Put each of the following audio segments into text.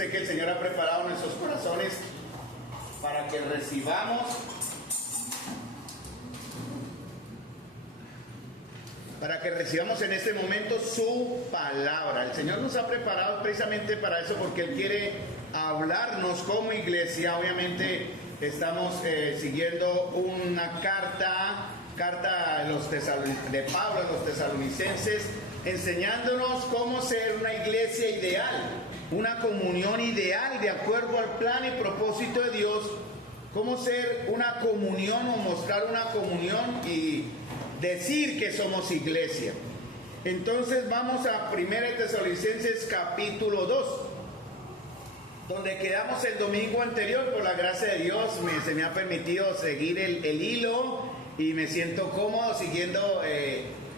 sé que el Señor ha preparado nuestros corazones para que recibamos en este momento su palabra. El Señor nos ha preparado precisamente para eso, porque Él quiere hablarnos como iglesia. Obviamente estamos siguiendo una carta de Pablo a los tesalonicenses, enseñándonos cómo ser una iglesia ideal, una comunión ideal de acuerdo al plan y propósito de Dios, cómo ser una comunión o mostrar una comunión y decir que somos iglesia. Entonces vamos a 1 Tesalonicenses capítulo 2, donde quedamos el domingo anterior. Por la gracia de Dios se me ha permitido seguir el hilo y me siento cómodo siguiendo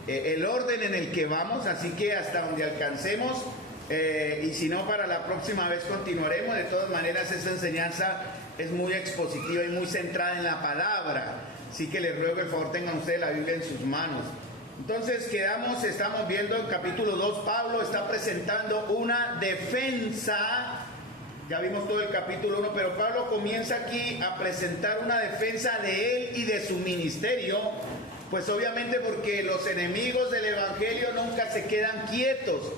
el orden en el que vamos, así que hasta donde alcancemos, y si no, para la próxima vez continuaremos. De todas maneras, esta enseñanza es muy expositiva y muy centrada en la palabra, así que les ruego el favor, tengan ustedes la Biblia en sus manos. Entonces estamos viendo en capítulo 2, Pablo está presentando una defensa. Ya vimos todo el capítulo 1, pero Pablo comienza aquí a presentar una defensa de él y de su ministerio, pues obviamente porque los enemigos del evangelio nunca se quedan quietos.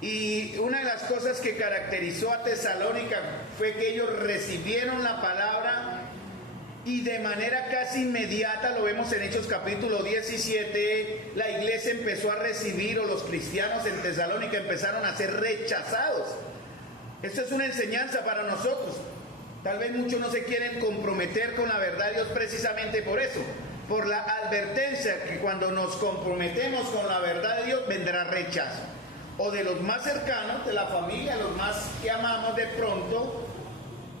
Y una de las cosas que caracterizó a Tesalónica fue que ellos recibieron la palabra y de manera casi inmediata, lo vemos en Hechos capítulo 17, la iglesia empezó a recibir, o los cristianos en Tesalónica empezaron a ser rechazados. Esto es una enseñanza para nosotros. Tal vez muchos no se quieren comprometer con la verdad de Dios precisamente por eso, por la advertencia que cuando nos comprometemos con la verdad de Dios vendrá rechazo, o de los más cercanos, de la familia, los más que amamos de pronto,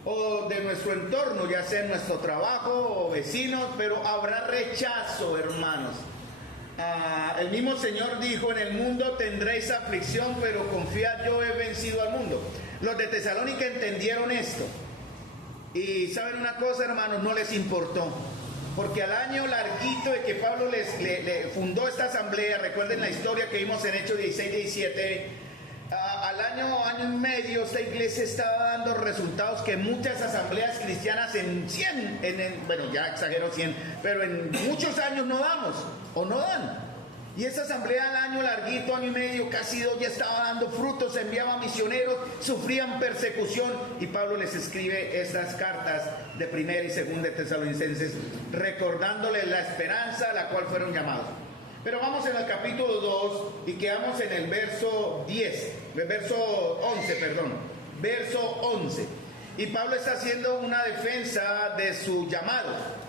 o de nuestro entorno, ya sea en nuestro trabajo o vecinos, pero habrá rechazo, hermanos. El mismo Señor dijo: en el mundo tendréis aflicción, pero confiad, yo he vencido al mundo. Los de Tesalónica entendieron esto, y saben una cosa, hermanos, no les importó, porque al año larguito de que Pablo le fundó esta asamblea, recuerden la historia que vimos en Hechos 16-17, al año y medio, esta iglesia estaba dando resultados que muchas asambleas cristianas en 100, bueno, ya exagero 100, pero en muchos años no damos, o no dan. Y esa asamblea al año larguito, año y medio, casi 2, ya estaba dando frutos, enviaba misioneros, sufrían persecución, y Pablo les escribe estas cartas de 1 y 2 de Tesalonicenses, recordándoles la esperanza a la cual fueron llamados. Pero vamos en el capítulo 2 y quedamos en el verso 11. Y Pablo está haciendo una defensa de su llamado.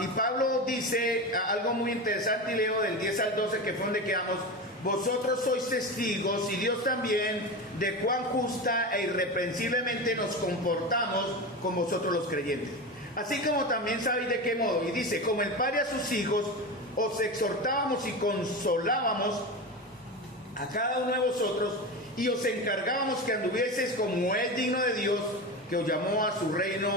Y Pablo dice algo muy interesante, y leo del 10 al 12, que fue donde quedamos: vosotros sois testigos, y Dios también, de cuán justa e irreprensiblemente nos comportamos con vosotros los creyentes. Así como también sabéis de qué modo. Y dice: como el padre a sus hijos, os exhortábamos y consolábamos a cada uno de vosotros, y os encargábamos que anduvieseis como es digno de Dios, que os llamó a su reino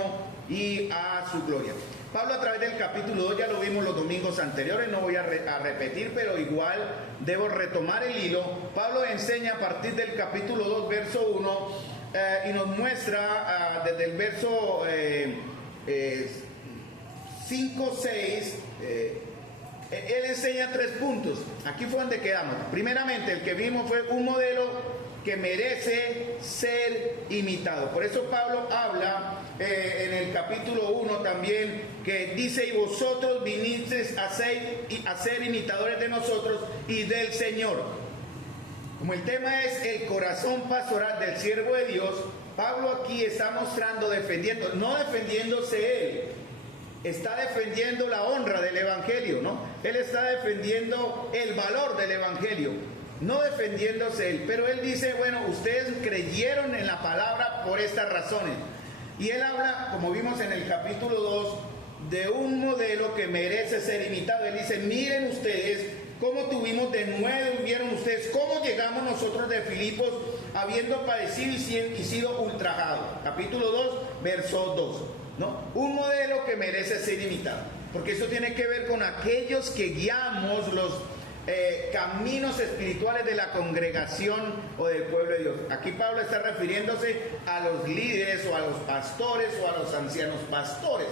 y a su gloria. Pablo, a través del capítulo 2, ya lo vimos los domingos anteriores, no voy a repetir, pero igual debo retomar el hilo. Pablo enseña a partir del capítulo 2, verso 1, y nos muestra desde el verso 5, 6, él enseña 3 puntos. Aquí fue donde quedamos. Primeramente, el que vimos fue un modelo que merece ser imitado. Por eso Pablo habla en el capítulo 1 también, que dice: y vosotros vinisteis a ser imitadores de nosotros y del Señor. Como el tema es el corazón pastoral del siervo de Dios, Pablo aquí está mostrando, no defendiéndose él, está defendiendo la honra del evangelio, ¿no? Él está defendiendo el valor del evangelio, no defendiéndose él. Pero él dice: bueno, ustedes creyeron en la palabra por estas razones. Y él habla, como vimos en el capítulo 2, de un modelo que merece ser imitado. Él dice: miren ustedes cómo tuvimos de nuevo, vieron ustedes cómo llegamos nosotros de Filipos, habiendo padecido y sido ultrajados. Capítulo 2, verso 2, ¿no? Un modelo que merece ser imitado, porque eso tiene que ver con aquellos que guiamos caminos espirituales de la congregación o del pueblo de Dios. Aquí Pablo está refiriéndose a los líderes o a los pastores o a los ancianos pastores,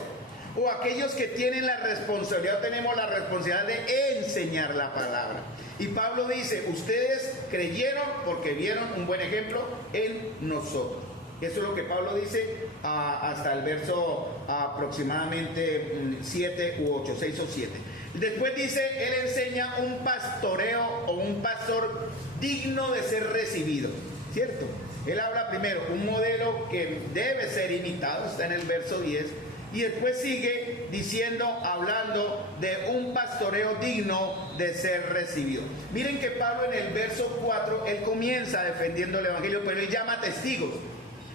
o aquellos que tienen la responsabilidad, tenemos la responsabilidad de enseñar la palabra. Y Pablo dice, ustedes creyeron porque vieron un buen ejemplo en nosotros. Eso es lo que Pablo dice hasta el verso aproximadamente 7 u 8, 6 o 7. Después dice, él enseña un pastoreo o un pastor digno de ser recibido, ¿cierto? Él habla primero un modelo que debe ser imitado, está en el verso 10. Y después sigue diciendo, hablando de un pastoreo digno de ser recibido. Miren que Pablo en el verso 4, él comienza defendiendo el evangelio, pero él llama testigos.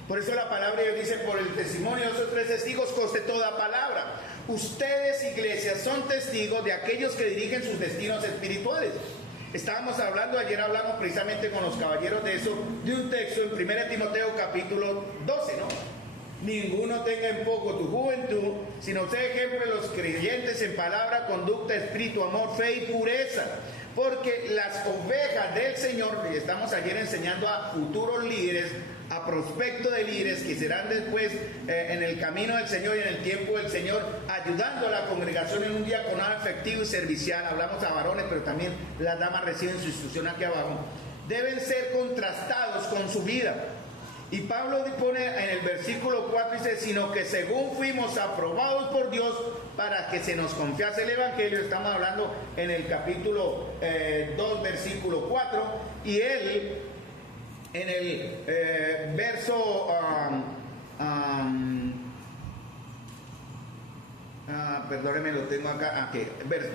Por eso la palabra de Dios dice, por el testimonio de esos 3 testigos conste toda palabra. Ustedes, iglesias, son testigos de aquellos que dirigen sus destinos espirituales. Estábamos hablando, ayer hablamos precisamente con los caballeros de eso, de un texto en 1 Timoteo capítulo 12, ¿no? Ninguno tenga en poco tu juventud, sino sea ejemplo de los creyentes en palabra, conducta, espíritu, amor, fe y pureza. Porque las ovejas del Señor, y estamos ayer enseñando a futuros líderes, a prospectos de líderes que serán después en el camino del Señor y en el tiempo del Señor, ayudando a la congregación en un diaconado efectivo y servicial. Hablamos a varones, pero también las damas reciben su instrucción aquí abajo. Deben ser contrastados con su vida. Y Pablo pone en el versículo 4, dice, sino que según fuimos aprobados por Dios para que se nos confiase el evangelio. Estamos hablando en el capítulo 2, versículo 4, y él en el verso perdónenme, lo tengo acá,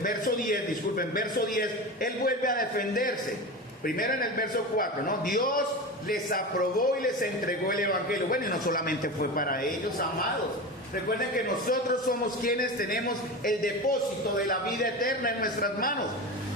verso 10, disculpen, verso 10, él vuelve a defenderse. Primero en el verso 4, ¿no? Dios les aprobó y les entregó el evangelio. Bueno, y no solamente fue para ellos, amados. Recuerden que nosotros somos quienes tenemos el depósito de la vida eterna en nuestras manos.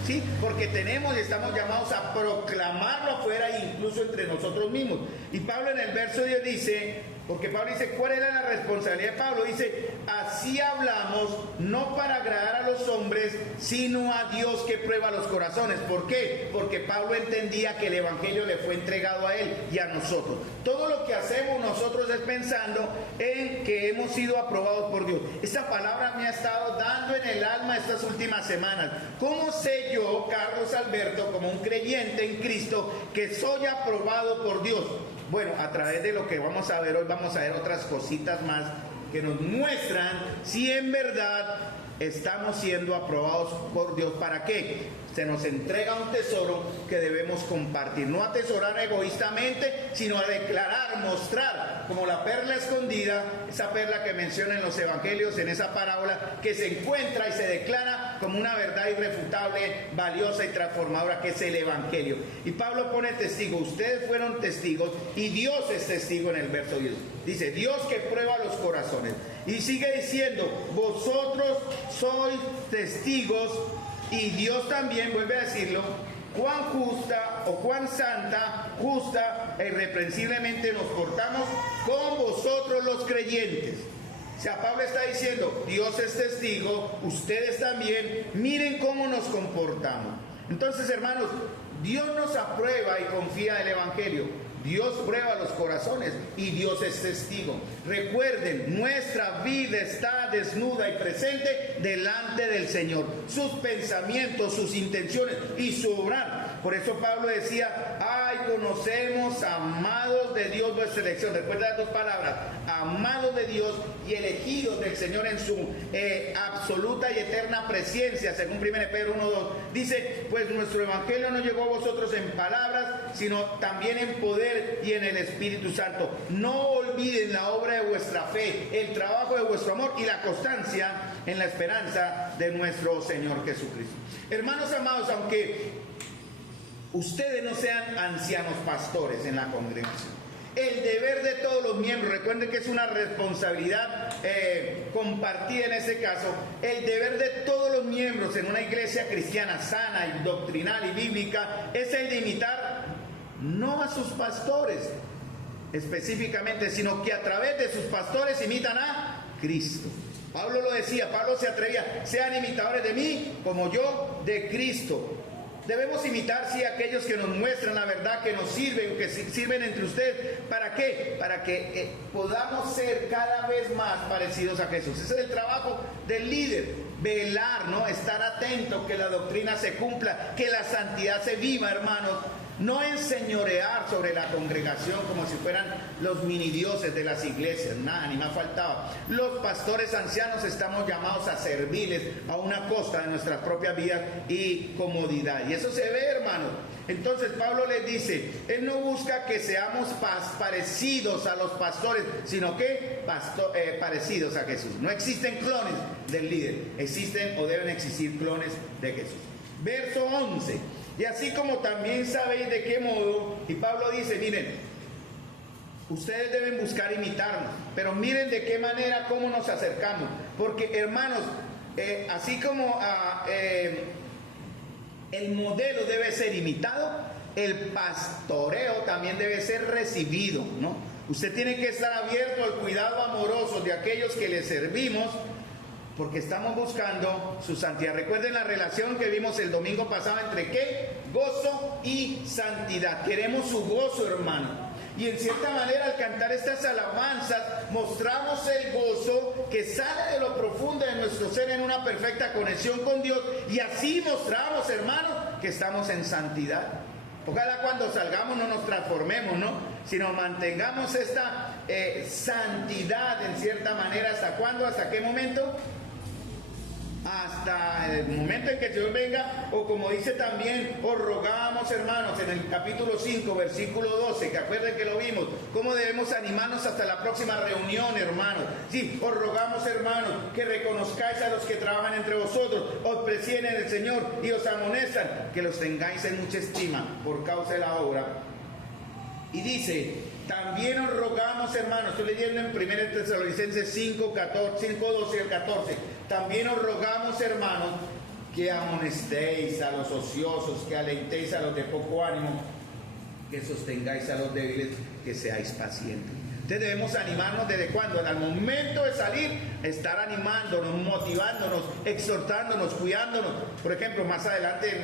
¿Sí? Porque tenemos y estamos llamados a proclamarlo afuera, incluso entre nosotros mismos. Y Pablo en el verso 10 dice, porque Pablo dice, ¿cuál era la responsabilidad de Pablo? Dice, así hablamos, no para agradar a los hombres, sino a Dios que prueba los corazones. ¿Por qué? Porque Pablo entendía que el evangelio le fue entregado a él y a nosotros. Todo lo que hacemos nosotros es pensando en que hemos sido aprobados por Dios. Esta palabra me ha estado dando en el alma estas últimas semanas. ¿Cómo sé yo, Carlos Alberto, como un creyente en Cristo, que soy aprobado por Dios? Bueno, a través de lo que vamos a ver hoy, vamos a ver otras cositas más que nos muestran si en verdad estamos siendo aprobados por Dios. ¿Para qué? Se nos entrega un tesoro que debemos compartir, no atesorar egoístamente, sino a declarar, mostrar, como la perla escondida, esa perla que menciona en los evangelios, en esa parábola, que se encuentra y se declara como una verdad irrefutable, valiosa y transformadora, que es el evangelio. Y Pablo pone testigo, ustedes fueron testigos y Dios es testigo en el verso 10. Dice, Dios que prueba los corazones. Y sigue diciendo, vosotros sois testigos. Y Dios también vuelve a decirlo, cuán justa o cuán santa, justa e irreprensiblemente nos portamos con vosotros los creyentes. O sea, Pablo está diciendo, Dios es testigo, ustedes también, miren cómo nos comportamos. Entonces, hermanos, Dios nos aprueba y confía en el evangelio. Dios prueba los corazones y Dios es testigo. Recuerden, nuestra vida está desnuda y presente delante del Señor. Sus pensamientos, sus intenciones y su obrar. Por eso Pablo decía, ay, conocemos, amados de Dios, nuestra elección. Recuerda las dos palabras, amados de Dios y elegidos del Señor en su absoluta y eterna presencia, según 1 Pedro 1:2. Dice, pues nuestro evangelio no llegó a vosotros en palabras, sino también en poder y en el Espíritu Santo. No olviden la obra de vuestra fe, el trabajo de vuestro amor y la constancia en la esperanza de nuestro Señor Jesucristo. Hermanos amados, aunque ustedes no sean ancianos pastores en la congregación, el deber de todos los miembros, recuerden que es una responsabilidad compartida en este caso, el deber de todos los miembros en una iglesia cristiana sana y doctrinal y bíblica es el de imitar no a sus pastores específicamente, sino que a través de sus pastores imitan a Cristo. Pablo lo decía, Pablo se atrevía, sean imitadores de mí como yo de Cristo. Debemos imitar, sí, a aquellos que nos muestran la verdad, que nos sirven, que sirven entre ustedes. ¿Para qué? Para que podamos ser cada vez más parecidos a Jesús. Ese es el trabajo del líder. Velar, ¿no? Estar atento, que la doctrina se cumpla, que la santidad se viva, hermanos. No enseñorear sobre la congregación como si fueran los mini dioses de las iglesias, nada, ni más faltaba. Los pastores ancianos estamos llamados a servirles a una costa de nuestras propias vidas y comodidad. Y eso se ve, hermanos. Entonces Pablo les dice, él no busca que seamos parecidos a los pastores, sino que parecidos a Jesús. No existen clones del líder, existen o deben existir clones de Jesús. Verso 11. Y así como también sabéis de qué modo, y Pablo dice, miren, ustedes deben buscar imitarnos, pero miren de qué manera, cómo nos acercamos. Porque, hermanos, así como el modelo debe ser imitado, el pastoreo también debe ser recibido, ¿no? Usted tiene que estar abierto al cuidado amoroso de aquellos que le servimos, porque estamos buscando su santidad. Recuerden la relación que vimos el domingo pasado entre ¿qué? Gozo y santidad. Queremos su gozo, hermano. Y en cierta manera, al cantar estas alabanzas, mostramos el gozo que sale de lo profundo de nuestro ser en una perfecta conexión con Dios. Y así mostramos, hermanos, que estamos en santidad. Ojalá cuando salgamos no nos transformemos, ¿no? Sino mantengamos esta santidad en cierta manera. ¿Hasta cuándo? ¿Hasta qué momento? Hasta el momento en que el Señor venga, o como dice también, os rogamos, hermanos, en el capítulo 5, versículo 12, que acuerden que lo vimos, cómo debemos animarnos hasta la próxima reunión, hermanos. Sí, os rogamos, hermanos, que reconozcáis a los que trabajan entre vosotros, os presiden en el Señor y os amonestan, que los tengáis en mucha estima por causa de la obra. Y dice, también os rogamos, hermanos, estoy leyendo en 1 Tesalonicenses 5, 12 al 14, también os rogamos, hermanos, que amonestéis a los ociosos, que alentéis a los de poco ánimo, que sostengáis a los débiles, que seáis pacientes. Entonces debemos animarnos desde cuándo, al momento de salir, estar animándonos, motivándonos, exhortándonos, cuidándonos. Por ejemplo, más adelante,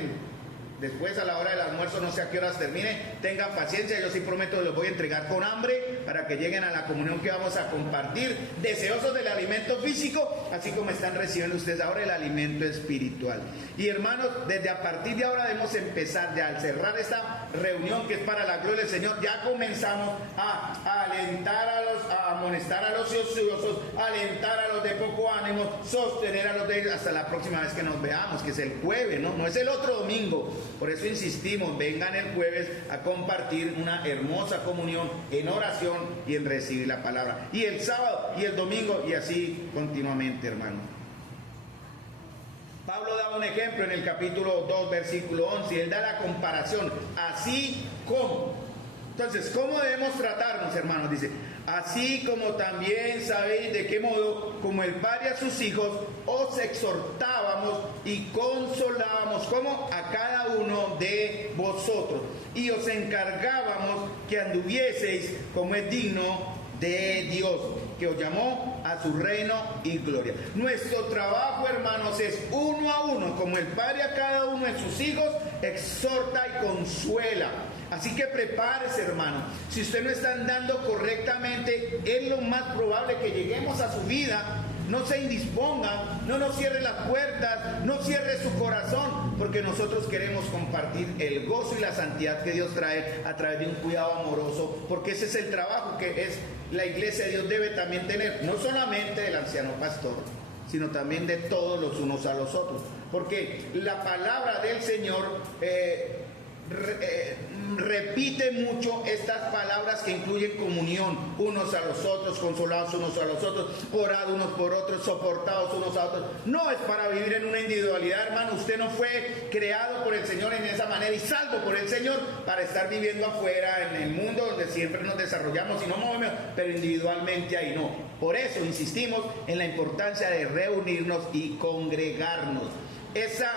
después a la hora del almuerzo, no sé a qué horas termine, tengan paciencia, yo sí prometo que los voy a entregar con hambre para que lleguen a la comunión que vamos a compartir, deseosos del alimento físico, así como están recibiendo ustedes ahora el alimento espiritual. Y hermanos, desde a partir de ahora debemos empezar, ya al cerrar esta reunión que es para la gloria del Señor, ya comenzamos a alentar a amonestar a los ociosos, alentar a los de poco ánimo, sostener a los débiles hasta la próxima vez que nos veamos, que es el jueves, no es el otro domingo. Por eso insistimos, vengan el jueves a compartir una hermosa comunión en oración y en recibir la palabra. Y el sábado y el domingo y así continuamente, hermano. Pablo daba un ejemplo en el capítulo 2, versículo 11, y él da la comparación, así como. Entonces, ¿cómo debemos tratarnos, hermanos? Dice, así como también sabéis de qué modo, como el Padre a sus hijos, os exhortábamos y consolábamos, como a cada uno de vosotros, y os encargábamos que anduvieseis como es digno de Dios, que os llamó a su reino y gloria. Nuestro trabajo, hermanos, es uno a uno, como el Padre a cada uno de sus hijos, exhorta y consuela. Así que prepárese, hermano. Si usted no está andando correctamente, es lo más probable que lleguemos a su vida. No se indisponga, no nos cierre las puertas, no cierre su corazón, porque nosotros queremos compartir el gozo y la santidad que Dios trae a través de un cuidado amoroso, porque ese es el trabajo que es la iglesia de Dios debe también tener, no solamente del anciano pastor, sino también de todos los unos a los otros, porque la palabra del Señor repite mucho estas palabras que incluyen comunión unos a los otros, consolados unos a los otros, orad unos por otros, soportados unos a otros. No es para vivir en una individualidad, hermano. Usted no fue creado por el Señor en esa manera y salvo por el Señor para estar viviendo afuera en el mundo donde siempre nos desarrollamos y no movemos, pero individualmente ahí no. Por eso insistimos en la importancia de reunirnos y congregarnos. Esa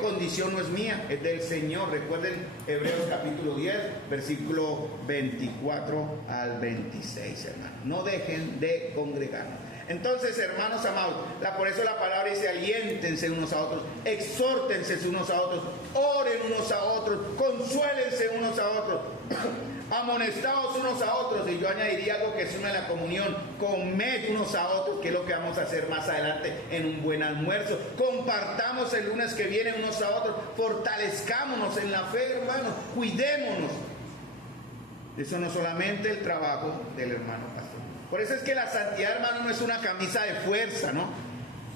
condición no es mía, es del Señor. Recuerden Hebreos capítulo 10, versículo 24 al 26, hermanos. No dejen de congregar. Entonces, hermanos amados, por eso la palabra dice: aliéntense unos a otros, exhórtense unos a otros, oren unos a otros, consuélense unos a otros, amonestados unos a otros. Y yo añadiría algo que es una de la comunión: comed unos a otros, que es lo que vamos a hacer más adelante en un buen almuerzo. Compartamos el lunes que viene unos a otros, fortalezcámonos en la fe, hermanos, cuidémonos. Eso no solamente el trabajo del hermano pastor. Por eso es que la santidad, hermano, no es una camisa de fuerza, ¿no?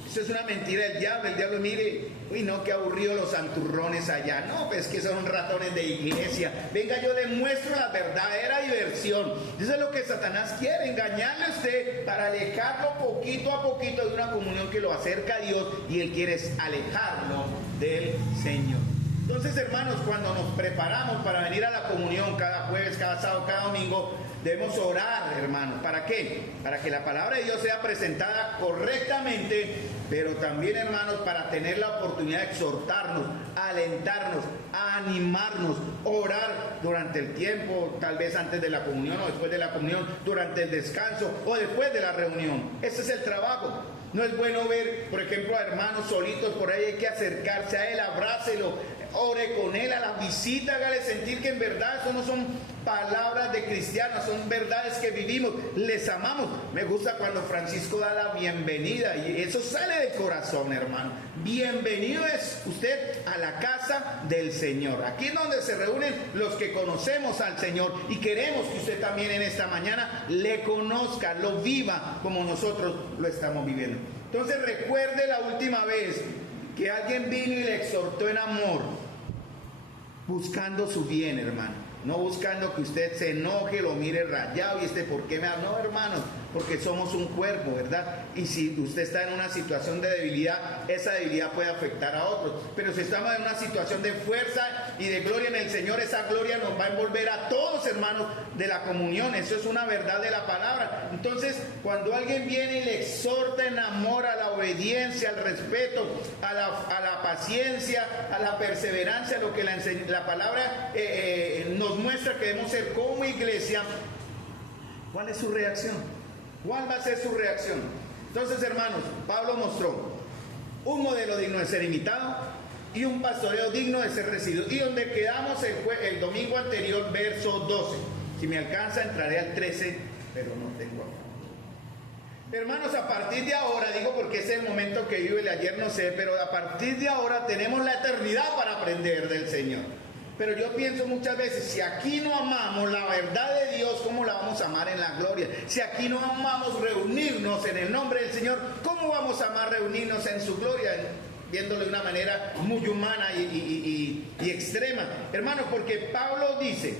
Eso es una mentira del diablo. El diablo, mire, uy, no, qué aburrido los santurrones allá. No, pues que son ratones de iglesia. Venga, yo le muestro la verdadera diversión. Eso es lo que Satanás quiere, engañarle a usted para alejarlo poquito a poquito de una comunión que lo acerca a Dios, y él quiere alejarlo del Señor. Entonces, hermanos, cuando nos preparamos para venir a la comunión cada jueves, cada sábado, cada domingo, debemos orar, hermanos. ¿Para qué? Para que la palabra de Dios sea presentada correctamente, pero también, hermanos, para tener la oportunidad de exhortarnos, alentarnos, animarnos, orar durante el tiempo, tal vez antes de la comunión o después de la comunión, durante el descanso o después de la reunión. Ese es el trabajo. No es bueno ver, por ejemplo, a hermanos solitos por ahí. Hay que acercarse a él, abrácelo, ore con él, a la visita, hágale sentir que en verdad eso no son palabras de cristianos, son verdades que vivimos, les amamos. Me gusta cuando Francisco da la bienvenida, y eso sale del corazón, hermano. Bienvenido es usted a la casa del Señor. Aquí es donde se reúnen los que conocemos al Señor, y queremos que usted también en esta mañana le conozca, lo viva como nosotros lo estamos viviendo. Entonces, recuerde la última vez que alguien vino y le exhortó en amor, buscando su bien, hermano. No buscando que usted se enoje, lo mire rayado y ¿por qué me habla? No, hermanos, porque somos un cuerpo, ¿verdad? Y si usted está en una situación de debilidad, esa debilidad puede afectar a otros. Pero si estamos en una situación de fuerza y de gloria en el Señor, esa gloria nos va a envolver a todos, hermanos, de la comunión. Eso es una verdad de la palabra. Entonces, cuando alguien viene y le exhorta en amor a la obediencia, al respeto, a la paciencia, a la perseverancia, lo que la palabra nos muestra que debemos ser como iglesia, ¿cuál es su reacción? ¿Cuál va a ser su reacción? Entonces, hermanos, Pablo mostró un modelo digno de ser imitado y un pastoreo digno de ser recibido. Y donde quedamos el domingo anterior, verso 12. Si me alcanza, entraré al 13, pero no tengo acá. Hermanos, a partir de ahora, digo porque es el momento que vive el ayer, no sé, pero a partir de ahora tenemos la eternidad para aprender del Señor. Pero yo pienso muchas veces, si aquí no amamos la verdad de Dios, ¿cómo la vamos a amar en la gloria? Si aquí no amamos reunirnos en el nombre del Señor, ¿cómo vamos a amar reunirnos en su gloria? Viéndolo de una manera muy humana y extrema. Hermanos, porque Pablo dice,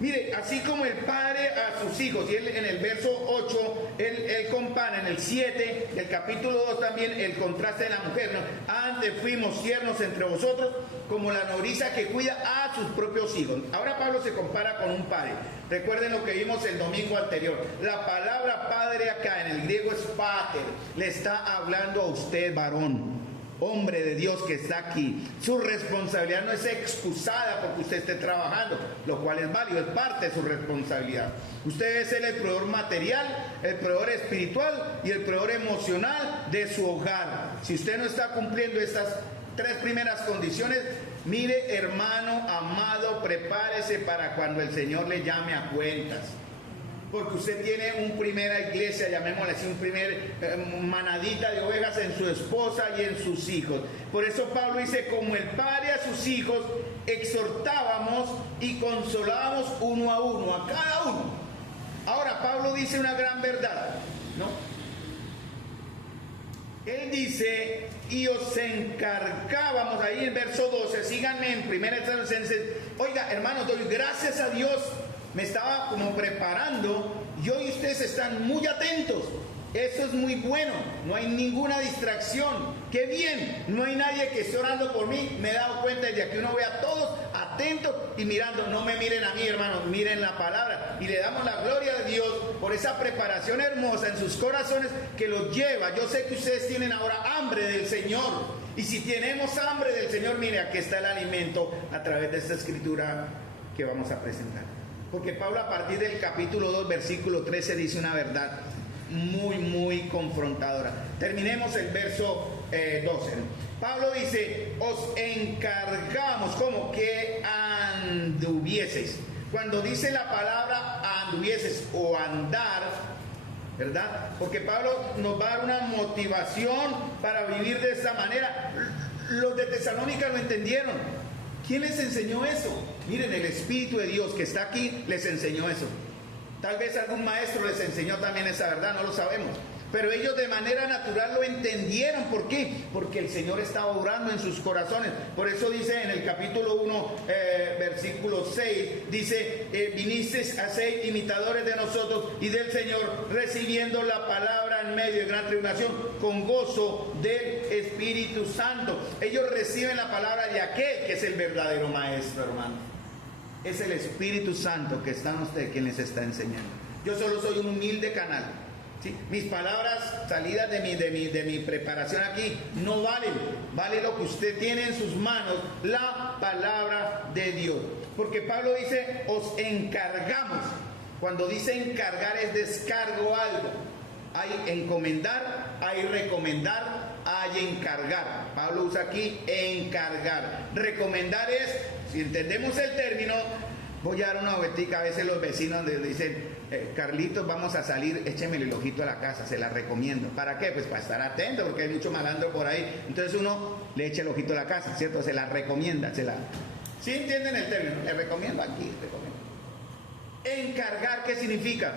mire, así como el padre a sus hijos, y él en el verso 8, él compara en el 7, el capítulo 2 también, el contraste de la mujer, ¿no? Antes fuimos tiernos entre vosotros, como la nodriza que cuida a sus propios hijos. Ahora Pablo se compara con un padre. Recuerden lo que vimos el domingo anterior. La palabra padre acá en el griego es pater. Le está hablando a usted, varón, hombre de Dios que está aquí. Su responsabilidad no es excusada porque usted esté trabajando, lo cual es válido, es parte de su responsabilidad. Usted debe ser el proveedor material, el proveedor espiritual y el proveedor emocional de su hogar. Si usted no está cumpliendo estas tres primeras condiciones, mire, hermano amado, prepárese para cuando el Señor le llame a cuentas. Porque usted tiene una primera iglesia, llamémosle así, un primer manadita de ovejas en su esposa y en sus hijos. Por eso Pablo dice, como el padre a sus hijos, exhortábamos y consolábamos uno a uno, a cada uno. Ahora, Pablo dice una gran verdad, ¿no? Él dice, y os encargábamos, ahí en verso 12, síganme en 1 Tesalonicenses. Oiga, hermanos, doy gracias a Dios. Me estaba como preparando y hoy ustedes están muy atentos. Eso es muy bueno, no hay ninguna distracción. ¡Qué bien! No hay nadie que esté orando por mí. Me he dado cuenta desde que uno ve a todos atentos atentos y mirando. No me miren a mí, hermanos, miren la palabra. Y le damos la gloria a Dios por esa preparación hermosa en sus corazones que los lleva. Yo sé que ustedes tienen ahora hambre del Señor. Y si tenemos hambre del Señor, mire, aquí está el alimento a través de esta escritura que vamos a presentar. Porque Pablo, a partir del capítulo 2, versículo 13, dice una verdad muy confrontadora. Terminemos el verso 12. Pablo dice, os encargamos, como que anduvieseis. Cuando dice la palabra anduvieses o andar, ¿verdad? Porque Pablo nos va a dar una motivación para vivir de esta manera. Los de Tesalónica lo entendieron. ¿Quién les enseñó eso? Miren, el Espíritu de Dios que está aquí les enseñó eso. Tal vez algún maestro les enseñó también esa verdad, no lo sabemos. Pero ellos de manera natural lo entendieron. ¿Por qué? Porque el Señor estaba obrando en sus corazones. Por eso dice en el capítulo 1, versículo 6, dice, vinisteis a ser imitadores de nosotros y del Señor, recibiendo la palabra en medio de gran tribulación, con gozo del Espíritu Santo. Ellos reciben la palabra de aquel que es el verdadero maestro, hermano. Es el Espíritu Santo que está en usted, quien les está enseñando. Yo solo soy un humilde canal. ¿Sí? Mis palabras salidas de mi preparación aquí no valen. Vale lo que usted tiene en sus manos, la palabra de Dios. Porque Pablo dice, os encargamos. Cuando dice encargar es descargo algo. Hay encomendar, hay recomendar, hay encargar. Pablo usa aquí encargar. Recomendar es, si entendemos el término, voy a dar una vueltica. A veces los vecinos les dicen, Carlitos, vamos a salir, écheme el ojito a la casa, se la recomiendo. ¿Para qué? Pues para estar atento, porque hay mucho malandro por ahí. Entonces uno le echa el ojito a la casa, ¿cierto? Se la recomienda, ¿Sí entienden el término? Le recomiendo aquí, recomiendo. Encargar, ¿qué significa?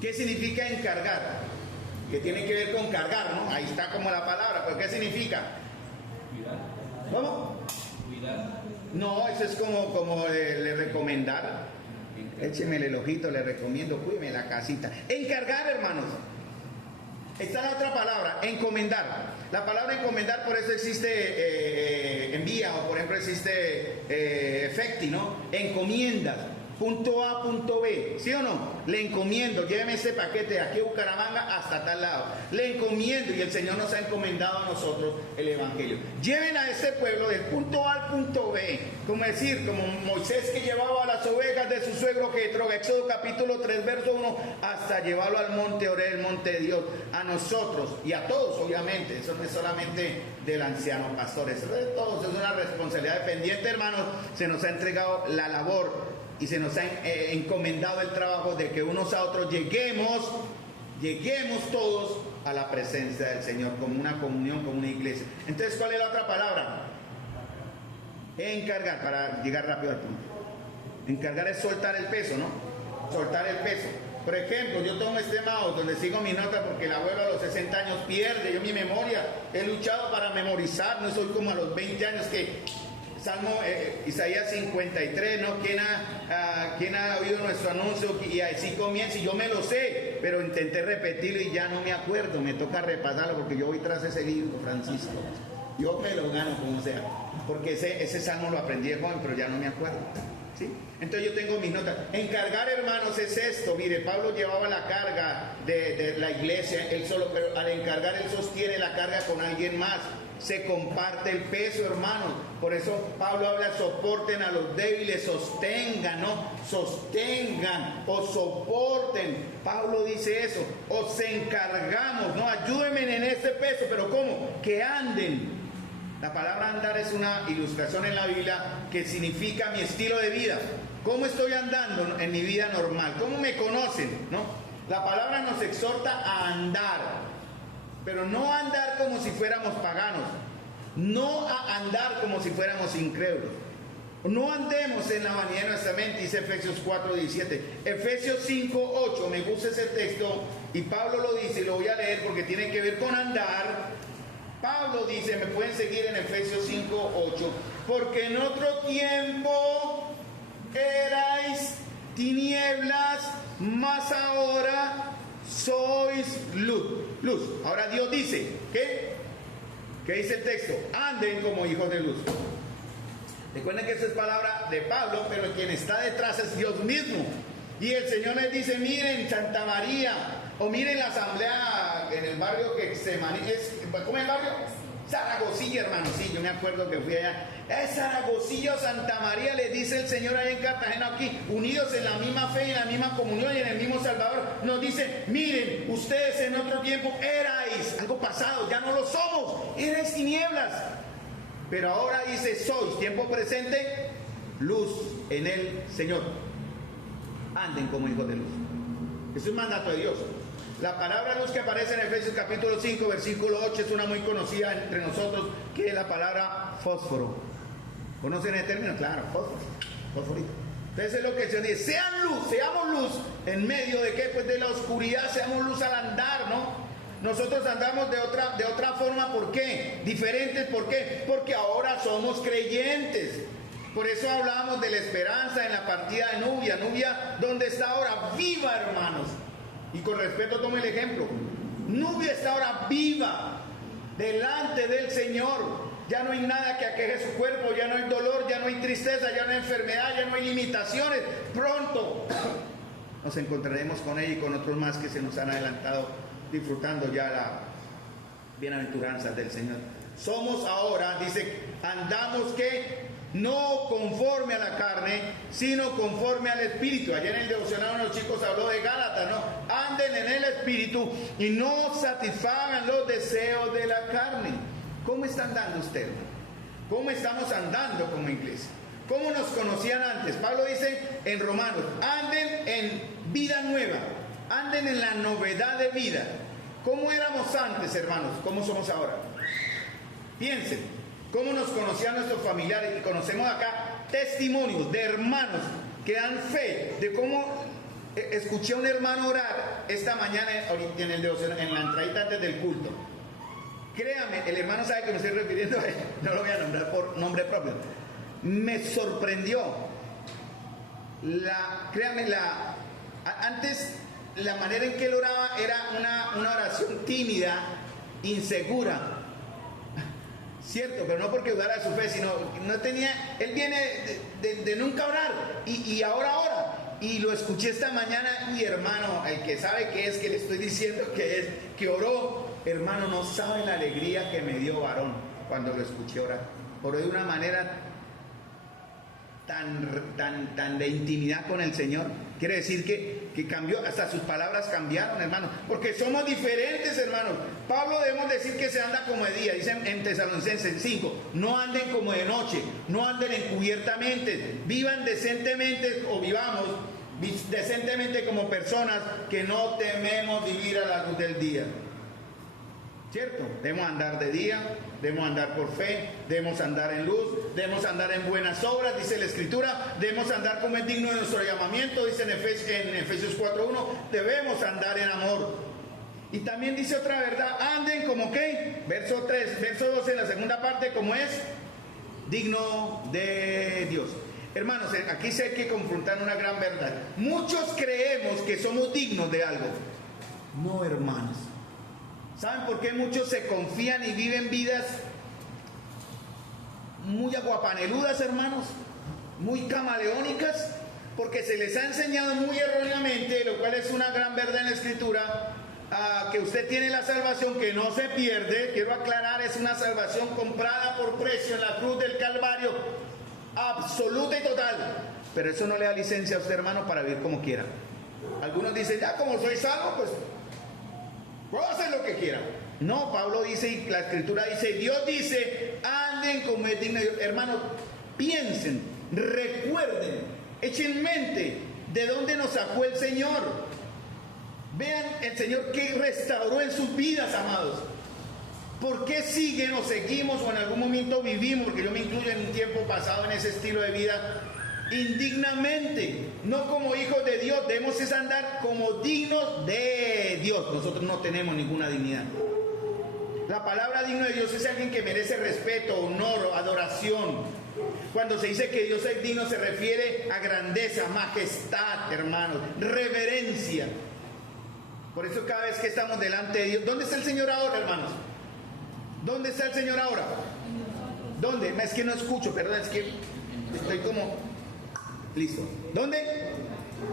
¿Qué significa encargar? Que tiene que ver con cargar, ¿no? Ahí está como la palabra, pero ¿qué significa? Cuidar. ¿Cómo? Cuidar. No, eso es como le recomendar. Écheme el ojito, le recomiendo, cuídeme la casita. Encargar, hermanos. Está la otra palabra, encomendar. La palabra encomendar, por eso existe envía, o por ejemplo existe efecti, ¿no? Encomiendas. Punto A, punto B, ¿sí o no? Le encomiendo, lléveme este paquete de aquí a Bucaramanga hasta tal lado. Le encomiendo, y el Señor nos ha encomendado a nosotros el Evangelio. Lleven a este pueblo del punto A al punto B, como decir, como Moisés que llevaba las ovejas de su suegro Jetro, Éxodo capítulo 3, verso 1, hasta llevarlo al monte Oré, el monte de Dios, a nosotros y a todos, obviamente. Eso no es solamente del anciano pastor, eso es de todos, es una responsabilidad pendiente, hermanos. Se nos ha entregado la labor y se nos ha encomendado el trabajo de que unos a otros lleguemos todos a la presencia del Señor, como una comunión, como una iglesia. Entonces, ¿cuál es la otra palabra? Encargar, para llegar rápido al punto. Encargar es soltar el peso, ¿no? Soltar el peso. Por ejemplo, yo tomo este mouse donde sigo mi nota porque el abuelo a los 60 años pierde. Yo mi memoria, he luchado para memorizar, no soy como a los 20 años que... Salmo, Isaías 53, ¿no? ¿Quién ha oído nuestro anuncio? Y así comienza, y yo me lo sé, pero intenté repetirlo y ya no me acuerdo, me toca repasarlo porque yo voy tras ese libro, Francisco. Yo me lo gano como sea, porque ese salmo lo aprendí de joven, pero ya no me acuerdo. ¿Sí? Entonces yo tengo mis notas. Encargar, hermanos, es esto. Mire, Pablo llevaba la carga de la iglesia, él solo, pero al encargar él sostiene la carga con alguien más. Se comparte el peso, hermanos. Por eso Pablo habla, soporten a los débiles, sostengan, ¿no? Sostengan o soporten. Pablo dice eso. Os encargamos, ¿no? Ayúdenme en este peso, pero ¿cómo? Que anden. La palabra andar es una ilustración en la Biblia que significa mi estilo de vida. ¿Cómo estoy andando en mi vida normal? ¿Cómo me conocen? ¿No? La palabra nos exhorta a andar. Pero no a andar como si fuéramos paganos, no a andar como si fuéramos incrédulos. No andemos en la vanidad de nuestra mente, dice Efesios 4:17. Efesios 5:8, me gusta ese texto y Pablo lo dice y lo voy a leer porque tiene que ver con andar. Pablo dice, me pueden seguir en Efesios 5:8, porque en otro tiempo erais tinieblas, mas ahora sois luz. Ahora Dios dice, ¿qué? ¿Qué dice el texto? Anden como hijos de luz. Recuerden que esa es palabra de Pablo, pero quien está detrás es Dios mismo. Y el Señor les dice, miren Santa María, o miren la asamblea en el barrio que se ¿cómo es el barrio? Zaragoza, hermano, sí, yo me acuerdo que fui allá. Es Zaragoza, Santa María, les dice el Señor ahí en Cartagena, aquí, unidos en la misma fe, en la misma comunión y en el mismo Salvador. Nos dice, miren, ustedes en otro tiempo erais, algo pasado, ya no lo somos, erais tinieblas. Pero ahora dice, sois, tiempo presente, luz en el Señor. Anden como hijos de luz. Es un mandato de Dios. La palabra luz que aparece en Efesios capítulo 5, versículo 8, es una muy conocida entre nosotros, que es la palabra fósforo. ¿Conocen el término? Claro, fósforo, fosforito. Entonces es lo que el Señor dice, sean luz, seamos luz, en medio de qué, pues de la oscuridad, seamos luz al andar, ¿no? Nosotros andamos de otra forma, ¿por qué? Diferentes, ¿por qué? Porque ahora somos creyentes. Por eso hablamos de la esperanza en la partida de Nubia. Nubia, ¿dónde está ahora? Viva, hermanos. Y con respeto tomo el ejemplo. Nubia está ahora viva, delante del Señor. Ya no hay nada que aqueje su cuerpo, ya no hay dolor, ya no hay tristeza, ya no hay enfermedad, ya no hay limitaciones. Pronto nos encontraremos con ella y con otros más que se nos han adelantado, disfrutando ya la bienaventuranza del Señor. Somos ahora, dice, andamos que no conforme a la carne, sino conforme al Espíritu. Ayer en el devocional los chicos habló de Gálatas, ¿no? Anden en el Espíritu y no satisfagan los deseos de la carne. ¿Cómo está andando usted? ¿Cómo estamos andando como iglesia? ¿Cómo nos conocían antes? Pablo dice en Romanos, anden en vida nueva, anden en la novedad de vida. ¿Cómo éramos antes, hermanos? ¿Cómo somos ahora? Piensen, ¿cómo nos conocían nuestros familiares? Y conocemos acá testimonios de hermanos que dan fe de cómo escuché a un hermano orar esta mañana en el devocional, en la entradita antes del culto. Créame, el hermano sabe que me estoy refiriendo a él, no lo voy a nombrar por nombre propio. Me sorprendió. Antes la manera en que él oraba era una oración tímida, insegura. Cierto, pero no porque dudara de su fe, sino no tenía, él viene de nunca orar y ahora ora. Y lo escuché esta mañana y hermano, el que sabe qué es que le estoy diciendo que es, que oró, hermano, no sabe la alegría que me dio varón cuando lo escuché orar. Oró de una manera tan de intimidad con el Señor. Quiere decir que cambió, hasta sus palabras cambiaron, hermano, porque somos diferentes, hermanos. Pablo debemos decir que se anda como de día, dice en Tesalonicenses 5, no anden como de noche, no anden encubiertamente, vivan decentemente o vivamos decentemente como personas que no tememos vivir a la luz del día. ¿Cierto? Debemos andar de día, debemos andar por fe, debemos andar en luz, debemos andar en buenas obras, dice la Escritura, debemos andar como es digno de nuestro llamamiento, dice en Efesios 4:1, debemos andar en amor. Y también dice otra verdad, anden como ¿qué? Verso 12 en la segunda parte, como es digno de Dios. Hermanos, aquí sí hay que confrontar una gran verdad. Muchos creemos que somos dignos de algo. No, hermanos. ¿Saben por qué muchos se confían y viven vidas muy aguapaneludas, hermanos? Muy camaleónicas, porque se les ha enseñado muy erróneamente, lo cual es una gran verdad en la Escritura, que usted tiene la salvación que no se pierde. Quiero aclarar, es una salvación comprada por precio en la cruz del Calvario, absoluta y total. Pero eso no le da licencia a usted, hermano, para vivir como quiera. Algunos dicen, ya como soy salvo, pues puedo hacer lo que quiera. No, Pablo dice, y la Escritura dice, Dios dice, anden como es digno de Dios. Hermanos, piensen, recuerden, echen mente de dónde nos sacó el Señor. Vean el Señor que restauró en sus vidas, amados. ¿Por qué siguen o seguimos o en algún momento vivimos? Porque yo me incluyo en un tiempo pasado en ese estilo de vida indignamente, no como hijos de Dios. Debemos es andar como dignos de Dios. Nosotros no tenemos ninguna dignidad. La palabra digno de Dios es alguien que merece respeto, honor, adoración. Cuando se dice que Dios es digno, se refiere a grandeza, majestad, hermanos, reverencia. Por eso cada vez que estamos delante de Dios, ¿dónde está el Señor ahora, hermanos? ¿Dónde está el Señor ahora? ¿Dónde? Es que no escucho, perdón, es que Estoy como... Listo. ¿Dónde?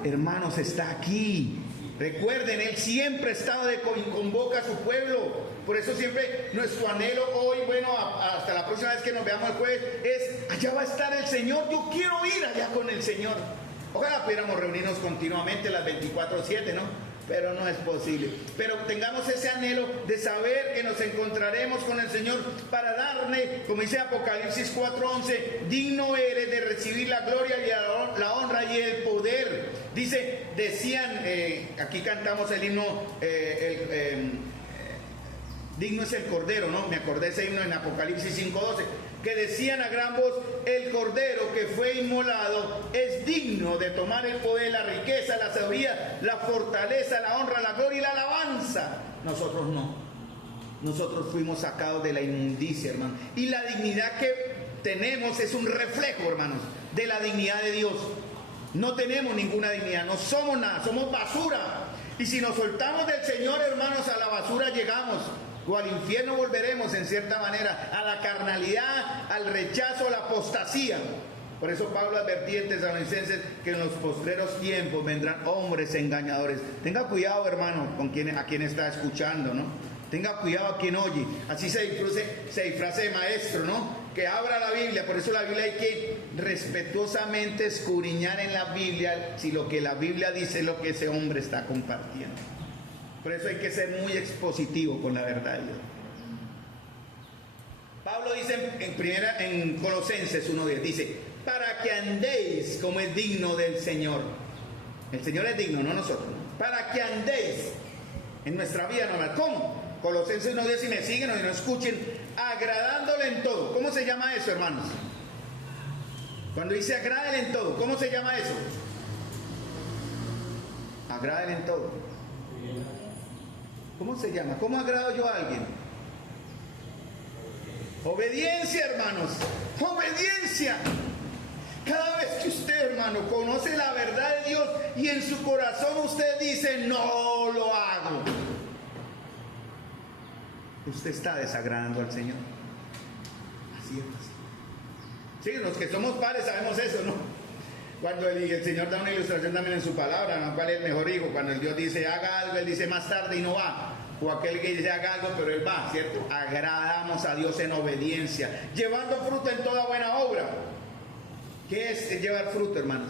Hermanos, está aquí. Recuerden, Él siempre ha estado convoca a su pueblo. Por eso siempre nuestro anhelo hoy, bueno, hasta la próxima vez que nos veamos el jueves, es, allá va a estar el Señor. Yo quiero ir allá con el Señor. Ojalá pudiéramos reunirnos continuamente las 24/7, ¿no? Pero no es posible. Pero tengamos ese anhelo de saber que nos encontraremos con el Señor para darle, como dice Apocalipsis 4:11, digno eres de recibir la gloria y la honra y el poder. Decían, aquí cantamos el himno, digno es el Cordero, ¿no? Me acordé ese himno en Apocalipsis 5:12, que decían a gran voz, el Cordero que fue inmolado es digno de tomar el poder, la riqueza, la sabiduría, la fortaleza, la honra, la gloria y la alabanza. Nosotros no. Nosotros fuimos sacados de la inmundicia, hermano. Y la dignidad que tenemos es un reflejo, hermanos, de la dignidad de Dios. No tenemos ninguna dignidad, no somos nada, somos basura. Y si nos soltamos del Señor, hermanos, a la basura llegamos. O al infierno volveremos en cierta manera, a la carnalidad, al rechazo, a la apostasía. Por eso Pablo advertía en Tesalonicenses que en los postreros tiempos vendrán hombres engañadores. Tenga cuidado, hermano, a quien está escuchando, ¿no? Tenga cuidado a quien oye. Así se disfrace de maestro, ¿no? Que abra la Biblia. Por eso la Biblia hay que respetuosamente escudriñar en la Biblia si lo que la Biblia dice es lo que ese hombre está compartiendo. Por eso hay que ser muy expositivo con la verdad de Dios. Pablo dice en Colosenses 1:10, dice, para que andéis como es digno del Señor. El Señor es digno, no nosotros. Para que andéis en nuestra vida normal. ¿Cómo? Colosenses 1:10, si me siguen o no escuchen, agradándole en todo. ¿Cómo se llama eso, hermanos? Cuando dice agrádele en todo, ¿cómo se llama eso? Agrádele en todo. ¿Cómo se llama? ¿Cómo agrado yo a alguien? Obediencia, hermanos. Obediencia. Cada vez que usted, hermano, conoce la verdad de Dios y en su corazón usted dice, no lo hago, usted está desagradando al Señor. Así es. Sí, los que somos padres sabemos eso, ¿no? Cuando el Señor da una ilustración también en su palabra, ¿no? ¿Cuál es el mejor hijo? Cuando el Dios dice haga algo, Él dice más tarde y no va. O aquel que dice haga algo, pero Él va, ¿cierto? Agradamos a Dios en obediencia, llevando fruto en toda buena obra. ¿Qué es llevar fruto, hermanos?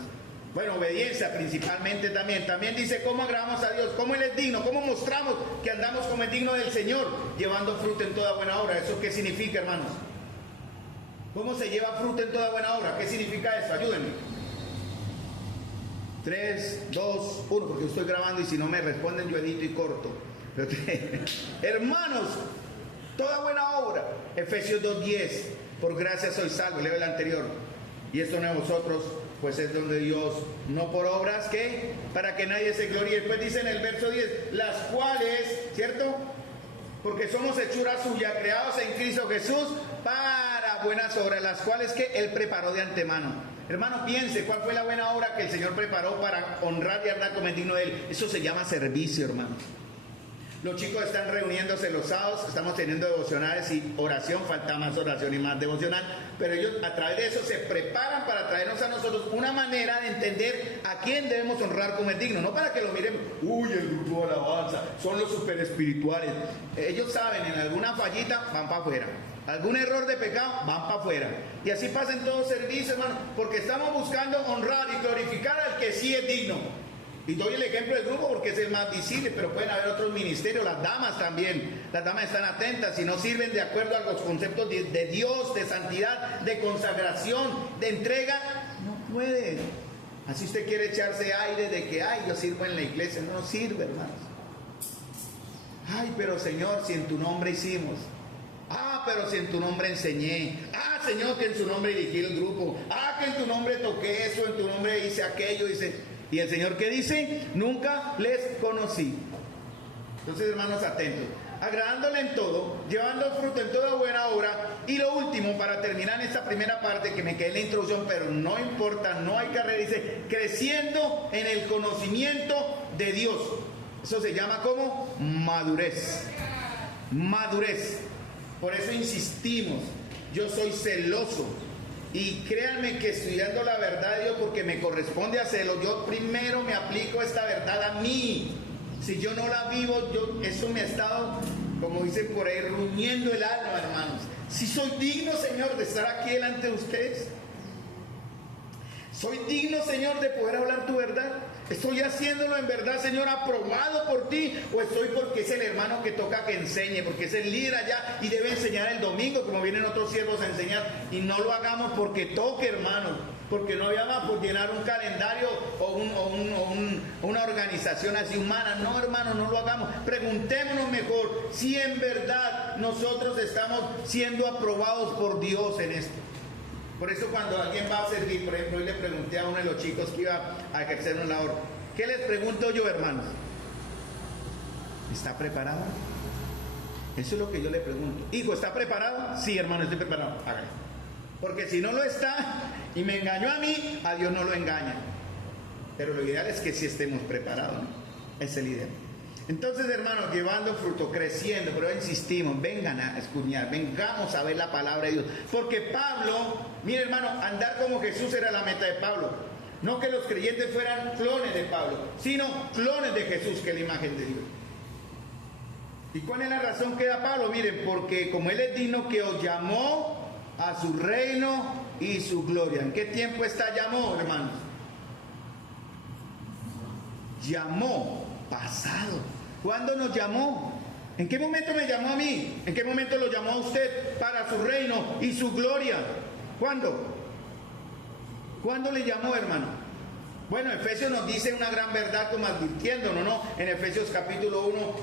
Bueno, obediencia principalmente también. También dice cómo agradamos a Dios, cómo Él es digno, cómo mostramos que andamos como es digno del Señor, llevando fruto en toda buena obra. ¿Eso qué significa, hermanos? ¿Cómo se lleva fruto en toda buena obra? ¿Qué significa eso? Ayúdenme. 3, 2, 1, porque estoy grabando y si no me responden yo edito y corto. Hermanos, toda buena obra. Efesios 2:10, por gracia soy salvo. Leo el anterior. Y esto no es vosotros, pues es don de Dios, no por obras que, para que nadie se gloríe. Después dice en el verso 10, las cuales, ¿cierto? Porque somos hechura suya, creados en Cristo Jesús para buenas obras, las cuales que Él preparó de antemano. Hermano, piense, ¿cuál fue la buena obra que el Señor preparó para honrar y andar como es digno de Él? Eso se llama servicio, hermano. Los chicos están reuniéndose los sábados, estamos teniendo devocionales y oración, falta más oración y más devocional, pero ellos a través de eso se preparan para traernos a nosotros una manera de entender a quién debemos honrar como es digno, no para que lo miremos, uy, el grupo de alabanza, son los super espirituales. Ellos saben, en alguna fallita van para afuera, algún error de pecado van para afuera, y así pasa en todo servicio, hermano, porque estamos buscando honrar y glorificar al que sí es digno. Y doy el ejemplo del grupo porque es el más visible, pero pueden haber otros ministerios, las damas también. Las damas están atentas y no sirven de acuerdo a los conceptos de Dios, de santidad, de consagración, de entrega. No pueden. Así usted quiere echarse aire de que, ay, yo sirvo en la iglesia. No sirve, hermanos. Ay, pero Señor, si en tu nombre hicimos. Ah, pero si en tu nombre enseñé. Ah, Señor, que en su nombre dirigí el grupo. Ah, que en tu nombre toqué eso, en tu nombre hice aquello, hice... Y el Señor, ¿qué dice? Nunca les conocí. Entonces, hermanos, atentos. Agradándole en todo, llevando fruto en toda buena obra. Y lo último, para terminar esta primera parte, que me quedé en la introducción, pero no importa, no hay carrera, dice, creciendo en el conocimiento de Dios. Eso se llama como madurez. Madurez. Por eso insistimos, yo soy celoso Y créanme que estudiando la verdad de Dios, porque me corresponde hacerlo, yo primero me aplico esta verdad a mí. Si yo no la vivo, eso me ha estado, como dicen por ahí, ruñendo el alma, hermanos. Si soy digno, Señor, de estar aquí delante de ustedes. Soy digno, Señor, de poder hablar tu verdad. ¿Estoy haciéndolo en verdad, Señor, aprobado por ti? ¿O estoy porque es el hermano que toca que enseñe? Porque es el líder allá y debe enseñar el domingo, como vienen otros siervos a enseñar. Y no lo hagamos porque toque, hermano. Porque no había por llenar un calendario o una organización así humana. No, hermano, no lo hagamos. Preguntémonos mejor si en verdad nosotros estamos siendo aprobados por Dios en esto. Por eso cuando alguien va a servir, por ejemplo, hoy le pregunté a uno de los chicos que iba a ejercer una labor, ¿qué les pregunto yo, hermanos? ¿Está preparado? Eso es lo que yo le pregunto. Hijo, ¿está preparado? Sí, hermano, estoy preparado. Hágale. Porque si no lo está y me engañó a mí, a Dios no lo engaña. Pero lo ideal es que sí estemos preparados, ¿no? Es el ideal. Entonces, hermanos, llevando fruto, creciendo, pero insistimos, vengan a escudriñar, vengamos a ver la palabra de Dios. Porque Pablo, mire, hermano, andar como Jesús era la meta de Pablo. No que los creyentes fueran clones de Pablo, sino clones de Jesús, que es la imagen de Dios. ¿Y cuál es la razón que da Pablo? Miren, porque como Él es digno que os llamó a su reino y su gloria. ¿En qué tiempo está llamó, hermanos? Llamó, pasado. ¿Cuándo nos llamó? ¿En qué momento me llamó a mí? ¿En qué momento lo llamó a usted para su reino y su gloria? ¿Cuándo? ¿Cuándo le llamó, hermano? Bueno, Efesios nos dice una gran verdad como advirtiéndonos, ¿no? En Efesios capítulo 1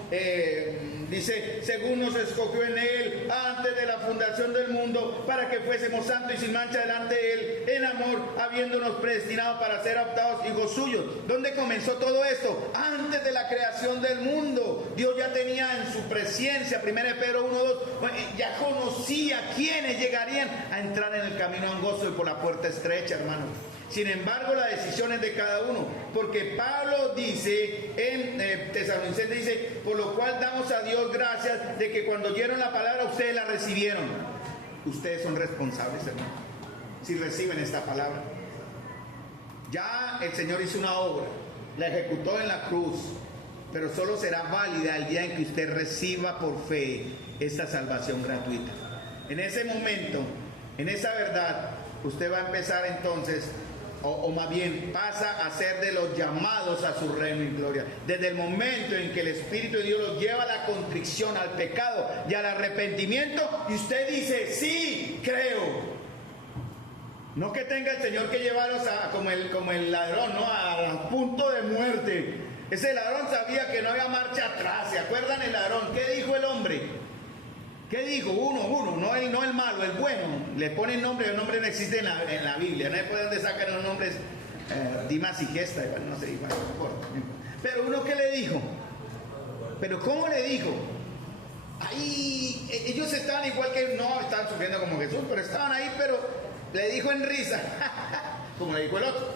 dice, según nos escogió en Él antes de la fundación del mundo, para que fuésemos santos y sin mancha delante de Él, en amor, habiéndonos predestinado para ser adoptados hijos suyos. ¿Dónde comenzó todo esto? Antes de la creación del mundo. Dios ya tenía en su presencia, 1 Pedro 1:2, ya conocía quiénes llegarían a entrar en el camino angosto y por la puerta estrecha, hermano. Sin embargo, la decisión es de cada uno, porque Pablo dice en Tesalonicenses, dice, por lo cual damos a Dios gracias de que cuando oyeron la palabra ustedes la recibieron. Ustedes son responsables, hermano, si reciben esta palabra. Ya el Señor hizo una obra, la ejecutó en la cruz, pero solo será válida el día en que usted reciba por fe esta salvación gratuita. En ese momento, en esa verdad, usted va a empezar entonces, o más bien pasa a ser de los llamados a su reino y gloria. Desde el momento en que el Espíritu de Dios los lleva a la contrición, al pecado y al arrepentimiento, y usted dice, sí, creo. No que tenga el Señor que llevarlos como el ladrón, ¿no? Al punto de muerte. Ese ladrón sabía que no había marcha atrás. ¿Se acuerdan el ladrón? ¿Qué dijo el hombre? ¿Qué dijo? Uno, no el malo, el bueno. Le ponen nombre, el nombre no existe en la Biblia. No sé de dónde sacan los nombres. Dimas y Gesta, igual, no sé, igual, no importa. Pero uno, ¿qué le dijo? ¿Pero cómo le dijo? Ahí, ellos estaban igual que, no estaban sufriendo como Jesús, pero estaban ahí, pero le dijo en risa, como le dijo el otro,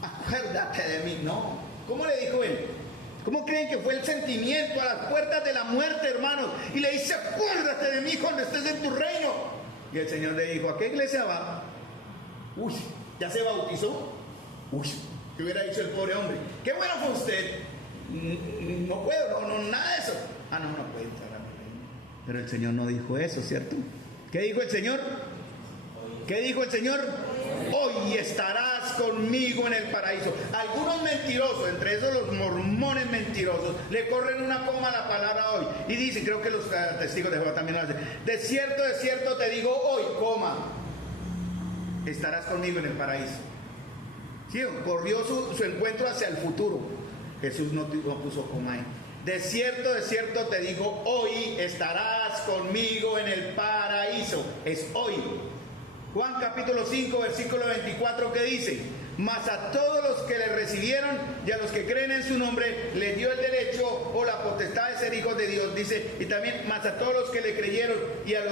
acuérdate de mí. No, ¿cómo le dijo él? ¿Cómo creen que fue el sentimiento a las puertas de la muerte, hermanos? Y le dice, acuérdate de mí cuando estés en tu reino. Y el Señor le dijo, ¿a qué iglesia va? Uy, ¿ya se bautizó? Uy, ¿qué hubiera dicho el pobre hombre? ¿Qué bueno fue usted? No puedo, no, nada de eso. No puede entrar al reino. Pero el Señor no dijo eso, ¿cierto? ¿Qué dijo el Señor? ¿Qué dijo el Señor? Hoy estarás conmigo en el paraíso. Algunos mentirosos, entre esos los mormones mentirosos, le corren una coma a la palabra hoy. Y dicen, creo que los testigos de Jehová también lo hacen. De cierto te digo hoy, coma, estarás conmigo en el paraíso. Sí, corrió su encuentro hacia el futuro. Jesús no puso coma ahí. De cierto te digo, hoy estarás conmigo en el paraíso. Es hoy. Juan capítulo 5, versículo 24, que dice, mas a todos los que le recibieron y a los que creen en su nombre, les dio el derecho o la potestad de ser hijos de Dios. Dice, y también, mas a todos los que le creyeron y a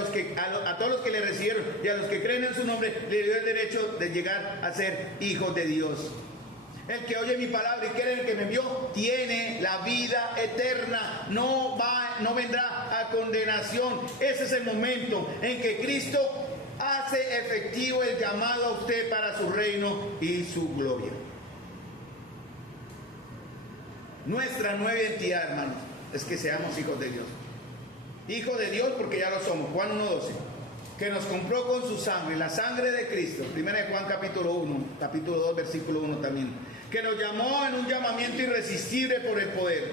todos los que le recibieron y a los que creen en su nombre, le dio el derecho de llegar a ser hijos de Dios. El que oye mi palabra y cree en el que me envió, tiene la vida eterna, no vendrá a condenación. Ese es el momento en que Cristo hace efectivo el llamado a usted para su reino y su gloria. Nuestra nueva identidad, hermanos, es que seamos hijos de Dios. Hijos de Dios porque ya lo somos. Juan 1:12. Que nos compró con su sangre, la sangre de Cristo. Primera de Juan capítulo 1, capítulo 2, versículo 1 también. Que nos llamó en un llamamiento irresistible por el poder.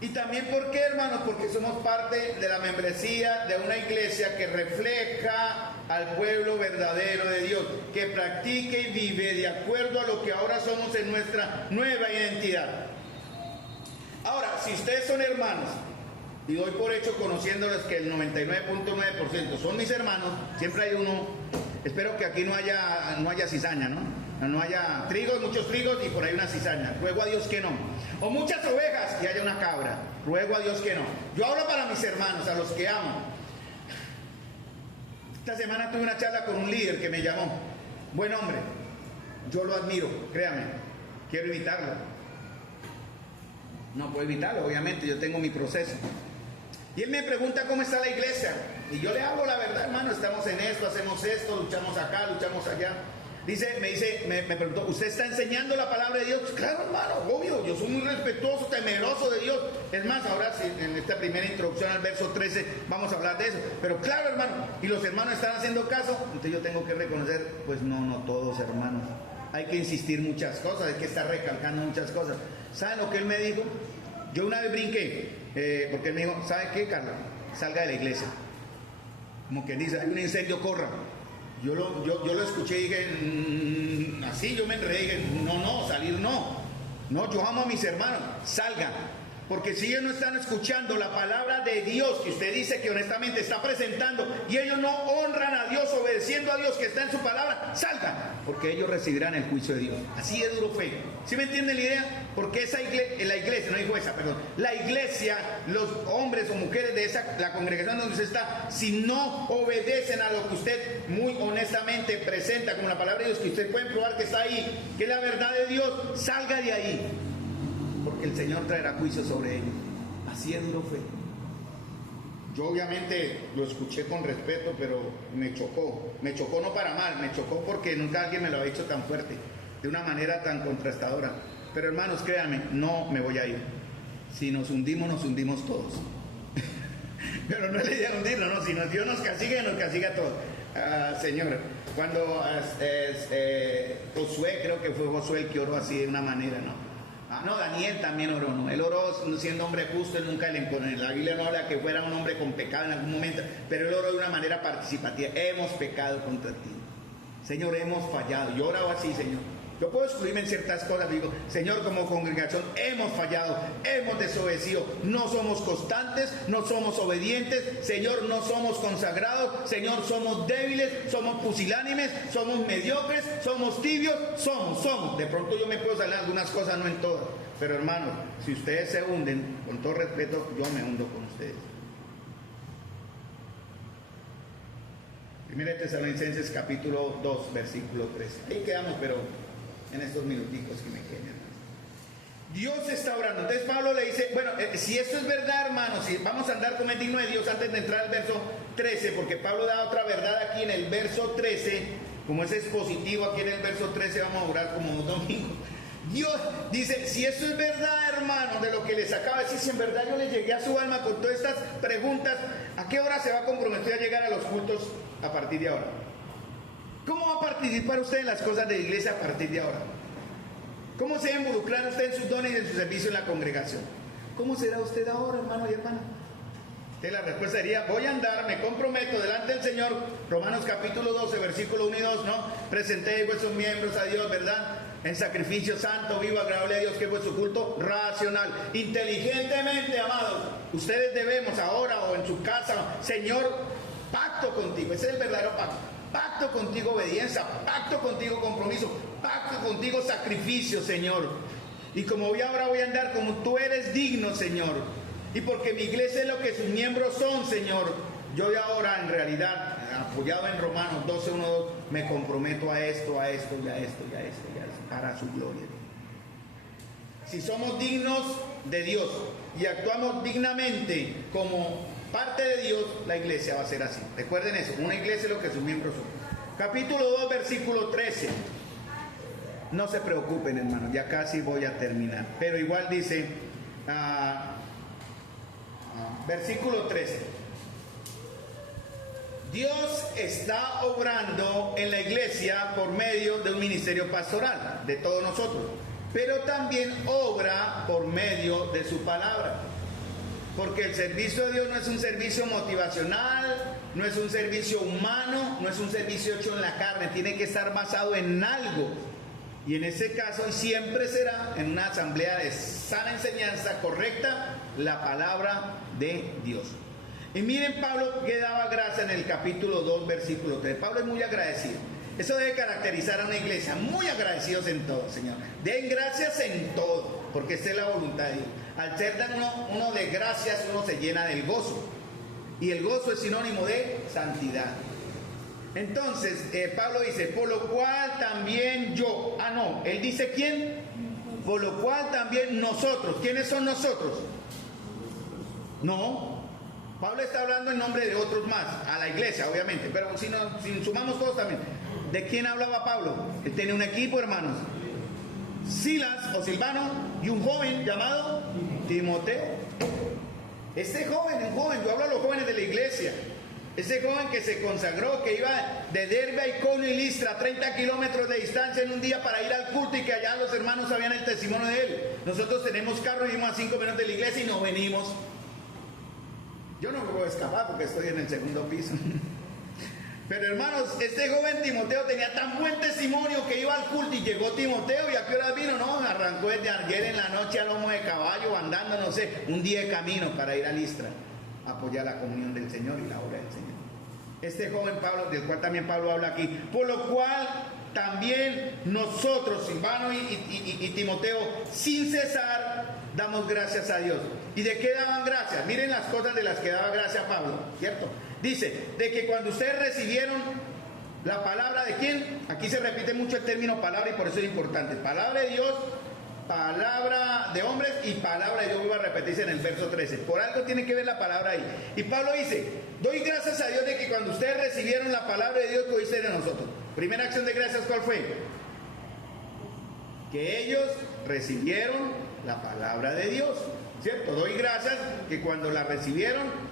Y también, ¿por qué, hermanos? Porque somos parte de la membresía de una iglesia que refleja al pueblo verdadero de Dios, que practique y vive de acuerdo a lo que ahora somos en nuestra nueva identidad. Ahora, si ustedes son hermanos, y doy por hecho conociéndoles que el 99.9% son mis hermanos, siempre hay uno, espero que aquí no haya cizaña, ¿no? No haya trigos, muchos trigos y por ahí una cizaña. Ruego a Dios que no. O muchas ovejas y haya una cabra. Ruego a Dios que no. Yo hablo para mis hermanos, a los que amo. Esta semana tuve una charla con un líder que me llamó. Buen hombre. Yo lo admiro, créame. Quiero evitarlo. No puedo evitarlo, obviamente. Yo tengo mi proceso. Y él me pregunta cómo está la iglesia. Y yo le hablo la verdad, hermano. Estamos en esto, hacemos esto, luchamos acá, luchamos allá. Me preguntó, ¿usted está enseñando la palabra de Dios? Claro, hermano, obvio, yo soy muy respetuoso, temeroso de Dios. Es más, ahora sí, en esta primera introducción al verso 13 vamos a hablar de eso. Pero claro, hermano, y los hermanos están haciendo caso, entonces yo tengo que reconocer, pues no todos, hermanos. Hay que insistir muchas cosas, hay que estar recalcando muchas cosas. ¿Saben lo que él me dijo? Yo una vez brinqué, porque él me dijo, ¿sabe qué, Carla? Salga de la iglesia. Como que dice, hay un incendio, corra. Yo lo escuché y dije, así yo me enredé, dije, salir no. No, yo amo a mis hermanos, salgan. Porque si ellos no están escuchando la palabra de Dios, que usted dice que honestamente está presentando, y ellos no honran a Dios, obedeciendo a Dios que está en su palabra, salgan, porque ellos recibirán el juicio de Dios. Así de duro fe. ¿Sí me entienden la idea? Porque la iglesia, los hombres o mujeres de la congregación donde usted está, si no obedecen a lo que usted muy honestamente presenta como la palabra de Dios, que usted puede probar que está ahí, que es la verdad de Dios, salga de ahí. Porque el Señor traerá juicio sobre ellos. Así es duro fe. Yo obviamente lo escuché con respeto, pero me chocó no para mal, me chocó porque nunca alguien me lo había hecho tan fuerte, de una manera tan contrastadora. Pero hermanos, créanme, no me voy a ir. Si nos hundimos todos. Pero no es la idea de hundirnos, no, si Dios nos castiga a todos. Señor, cuando Josué, creo que fue Josué el que oró así de una manera, ¿no? Daniel también oró, ¿no? Él oró siendo hombre justo, él nunca la Biblia no habla que fuera un hombre con pecado en algún momento, pero él oró de una manera participativa. Hemos pecado contra ti, Señor, hemos fallado. Yo oraba así, Señor. Yo puedo excluirme en ciertas cosas, digo, Señor, como congregación hemos fallado, hemos desobedecido, no somos constantes, no somos obedientes, Señor, no somos consagrados, Señor, somos débiles, somos pusilánimes, somos mediocres, somos tibios, somos. De pronto yo me puedo salir algunas cosas, no en todas, pero hermanos, si ustedes se hunden, con todo respeto, yo me hundo con ustedes. Primera de Tesalonicenses capítulo 2, versículo 13. Ahí quedamos, pero en estos minuticos que me quedan. Dios está obrando. Entonces Pablo le dice, bueno, si esto es verdad, hermanos, si vamos a andar como es digno de Dios antes de entrar al verso 13, porque Pablo da otra verdad aquí en el verso 13, como es expositivo aquí en el verso 13, vamos a orar como 2 domingos. Dios dice, si esto es verdad, hermanos, de lo que les acaba de decir, si en verdad yo le llegué a su alma con todas estas preguntas, ¿a qué hora se va a comprometer a llegar a los cultos a partir de ahora? ¿Cómo va a participar usted en las cosas de la iglesia a partir de ahora? ¿Cómo se va a involucrar usted en sus dones y en su servicio en la congregación? ¿Cómo será usted ahora, hermano y hermana? Entonces la respuesta sería, voy a andar, me comprometo delante del Señor, Romanos capítulo 12, versículo 1 y 2, ¿no? Presenté vuestros miembros a Dios, ¿verdad? En sacrificio santo, vivo, agradable a Dios, que es vuestro culto racional, inteligentemente, amados. Ustedes debemos ahora o en su casa, Señor, pacto contigo, ese es el verdadero pacto. Pacto contigo obediencia, pacto contigo compromiso, pacto contigo sacrificio, Señor. Y como ahora voy a andar como tú eres digno, Señor. Y porque mi iglesia es lo que sus miembros son, Señor. Yo de ahora en realidad, apoyado en Romanos 12, 1, 2, me comprometo a esto, y a esto, para su gloria. Si somos dignos de Dios y actuamos dignamente como parte de Dios, la iglesia va a ser así. Recuerden eso, una iglesia es lo que sus miembros son. Capítulo 2, versículo 13. No se preocupen, hermanos, ya casi voy a terminar. Pero igual dice, versículo 13. Dios está obrando en la iglesia por medio de un ministerio pastoral, de todos nosotros. Pero también obra por medio de su palabra. Porque el servicio de Dios no es un servicio motivacional, no es un servicio humano, no es un servicio hecho en la carne, tiene que estar basado en algo. Y en ese caso, y siempre será en una asamblea de sana enseñanza correcta, la palabra de Dios. Y miren Pablo que daba gracia en el capítulo 2, versículo 3. Pablo es muy agradecido. Eso debe caracterizar a una iglesia, muy agradecidos en todo, Señor. Den gracias en todo, porque esta es la voluntad de Dios. Al ser uno de gracias, uno se llena del gozo. Y el gozo es sinónimo de santidad. Entonces, Pablo dice, por lo cual también yo. Él dice ¿quién? Por lo cual también nosotros. ¿Quiénes son nosotros? No. Pablo está hablando en nombre de otros más, a la iglesia, obviamente. Pero si sumamos todos también. ¿De quién hablaba Pablo? Él tenía un equipo, hermanos. Silas o Silvano y un joven llamado Timoteo. Este joven, yo hablo a los jóvenes de la iglesia. Ese joven que se consagró, que iba de Derbe a Iconio y Listra, 30 kilómetros de distancia en un día para ir al culto y que allá los hermanos sabían el testimonio de él. Nosotros tenemos carro y vivimos a 5 minutos de la iglesia y nos venimos. Yo no me puedo escapar porque estoy en el segundo piso. Pero hermanos, este joven Timoteo tenía tan buen testimonio que iba al culto y llegó Timoteo y a qué hora vino, no, arrancó desde ayer en la noche a lomo de caballo, andando, no sé, un día de camino para ir a Listra, a apoyar la comunión del Señor y la obra del Señor. Este joven Pablo, del cual también Pablo habla aquí, por lo cual también nosotros, Silvano y Timoteo, sin cesar, damos gracias a Dios. ¿Y de qué daban gracias? Miren las cosas de las que daba gracias Pablo, ¿cierto? Dice, de que cuando ustedes recibieron la palabra de quién, aquí se repite mucho el término palabra y por eso es importante, palabra de Dios, palabra de hombres y palabra de Dios, vuelvo a repetirse en el verso 13, por algo tiene que ver la palabra ahí. Y Pablo dice, doy gracias a Dios de que cuando ustedes recibieron la palabra de Dios que hoy de nosotros. Primera acción de gracias, ¿cuál fue? Que ellos recibieron la palabra de Dios, ¿cierto? Doy gracias que cuando la recibieron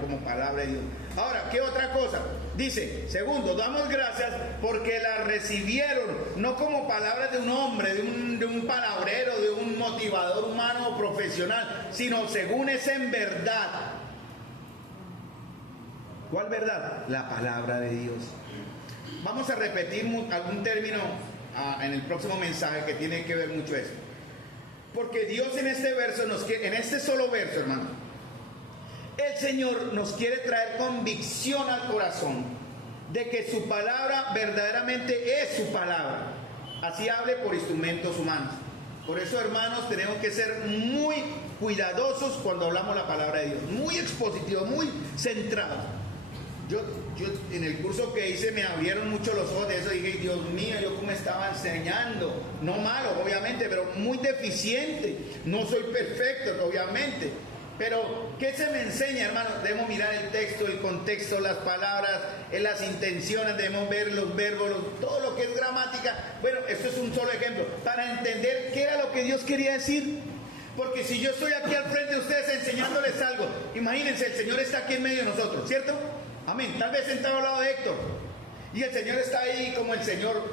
como palabra de Dios. Ahora, ¿qué otra cosa? Dice, segundo, damos gracias porque la recibieron no como palabras de un hombre, de un palabrero, de un motivador humano o profesional, sino según es en verdad. ¿Cuál verdad? La palabra de Dios. Vamos a repetir algún término en el próximo mensaje que tiene que ver mucho eso. Porque Dios en este verso, en este solo verso, hermano, el Señor nos quiere traer convicción al corazón de que su palabra verdaderamente es su palabra. Así hable por instrumentos humanos. Por eso, hermanos, tenemos que ser muy cuidadosos cuando hablamos la palabra de Dios. Muy expositivos, muy centrados. Yo en el curso que hice me abrieron mucho los ojos de eso y dije, Dios mío, yo cómo estaba enseñando. No malo, obviamente, pero muy deficiente. No soy perfecto, obviamente. Pero, ¿qué se me enseña, hermano? Debemos mirar el texto, el contexto, las palabras, las intenciones, debemos ver los verbos, todo lo que es gramática. Bueno, esto es un solo ejemplo, para entender qué era lo que Dios quería decir. Porque si yo estoy aquí al frente de ustedes enseñándoles algo, imagínense, el Señor está aquí en medio de nosotros, ¿cierto? Amén. Tal vez sentado al lado de Héctor. Y el Señor está ahí como el Señor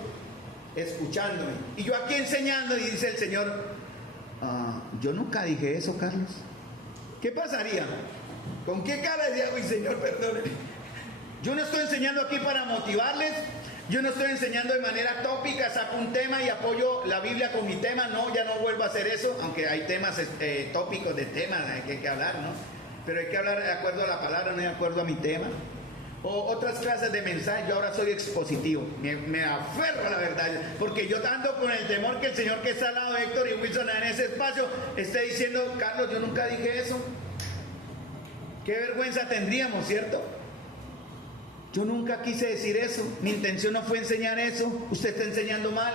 escuchándome. Y yo aquí enseñando y dice el Señor, yo nunca dije eso, Carlos. ¿Qué pasaría? ¿Con qué cara diría, uy, Señor, perdóneme? Yo no estoy enseñando aquí para motivarles. Yo no estoy enseñando de manera tópica, saco un tema y apoyo la Biblia con mi tema. No, ya no vuelvo a hacer eso, aunque hay temas tópicos de temas que hay que hablar, ¿no? Pero hay que hablar de acuerdo a la palabra, no de acuerdo a mi tema. O otras clases de mensajes, yo ahora soy expositivo, me aferro a la verdad, porque yo ando con el temor que el Señor que está al lado de Héctor y Wilson en ese espacio esté diciendo, Carlos, yo nunca dije eso. Qué vergüenza tendríamos, ¿cierto? Yo nunca quise decir eso, mi intención no fue enseñar eso, usted está enseñando mal.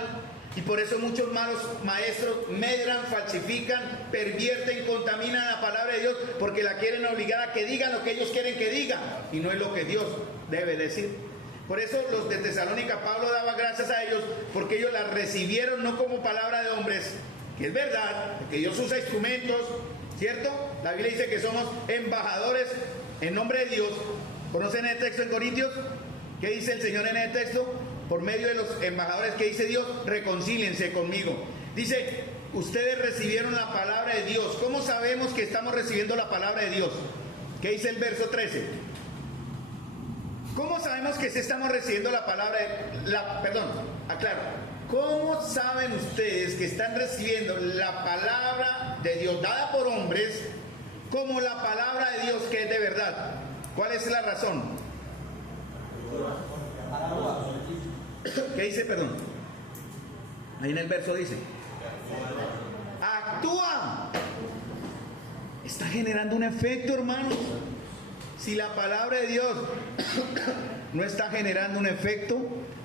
Y por eso muchos malos maestros medran, falsifican, pervierten, contaminan la palabra de Dios porque la quieren obligar a que digan lo que ellos quieren que digan y no es lo que Dios debe decir. Por eso los de Tesalónica, Pablo daba gracias a ellos porque ellos la recibieron no como palabra de hombres, que es verdad, porque Dios usa instrumentos, ¿cierto? La Biblia dice que somos embajadores en nombre de Dios. ¿Conocen el texto en Corintios? ¿Qué dice el Señor en el texto? Por medio de los embajadores que dice Dios, reconcíliense conmigo. Dice, ustedes recibieron la palabra de Dios. ¿Cómo sabemos que estamos recibiendo la palabra de Dios? ¿Qué dice el verso 13? ¿Cómo sabemos que sí estamos recibiendo la palabra de aclaro. ¿Cómo saben ustedes que están recibiendo la palabra de Dios dada por hombres como la palabra de Dios que es de verdad? ¿Cuál es la razón? ¿Qué dice, perdón? Ahí en el verso dice, actúa. Está generando un efecto, hermanos. Si la palabra de Dios no está generando un efecto,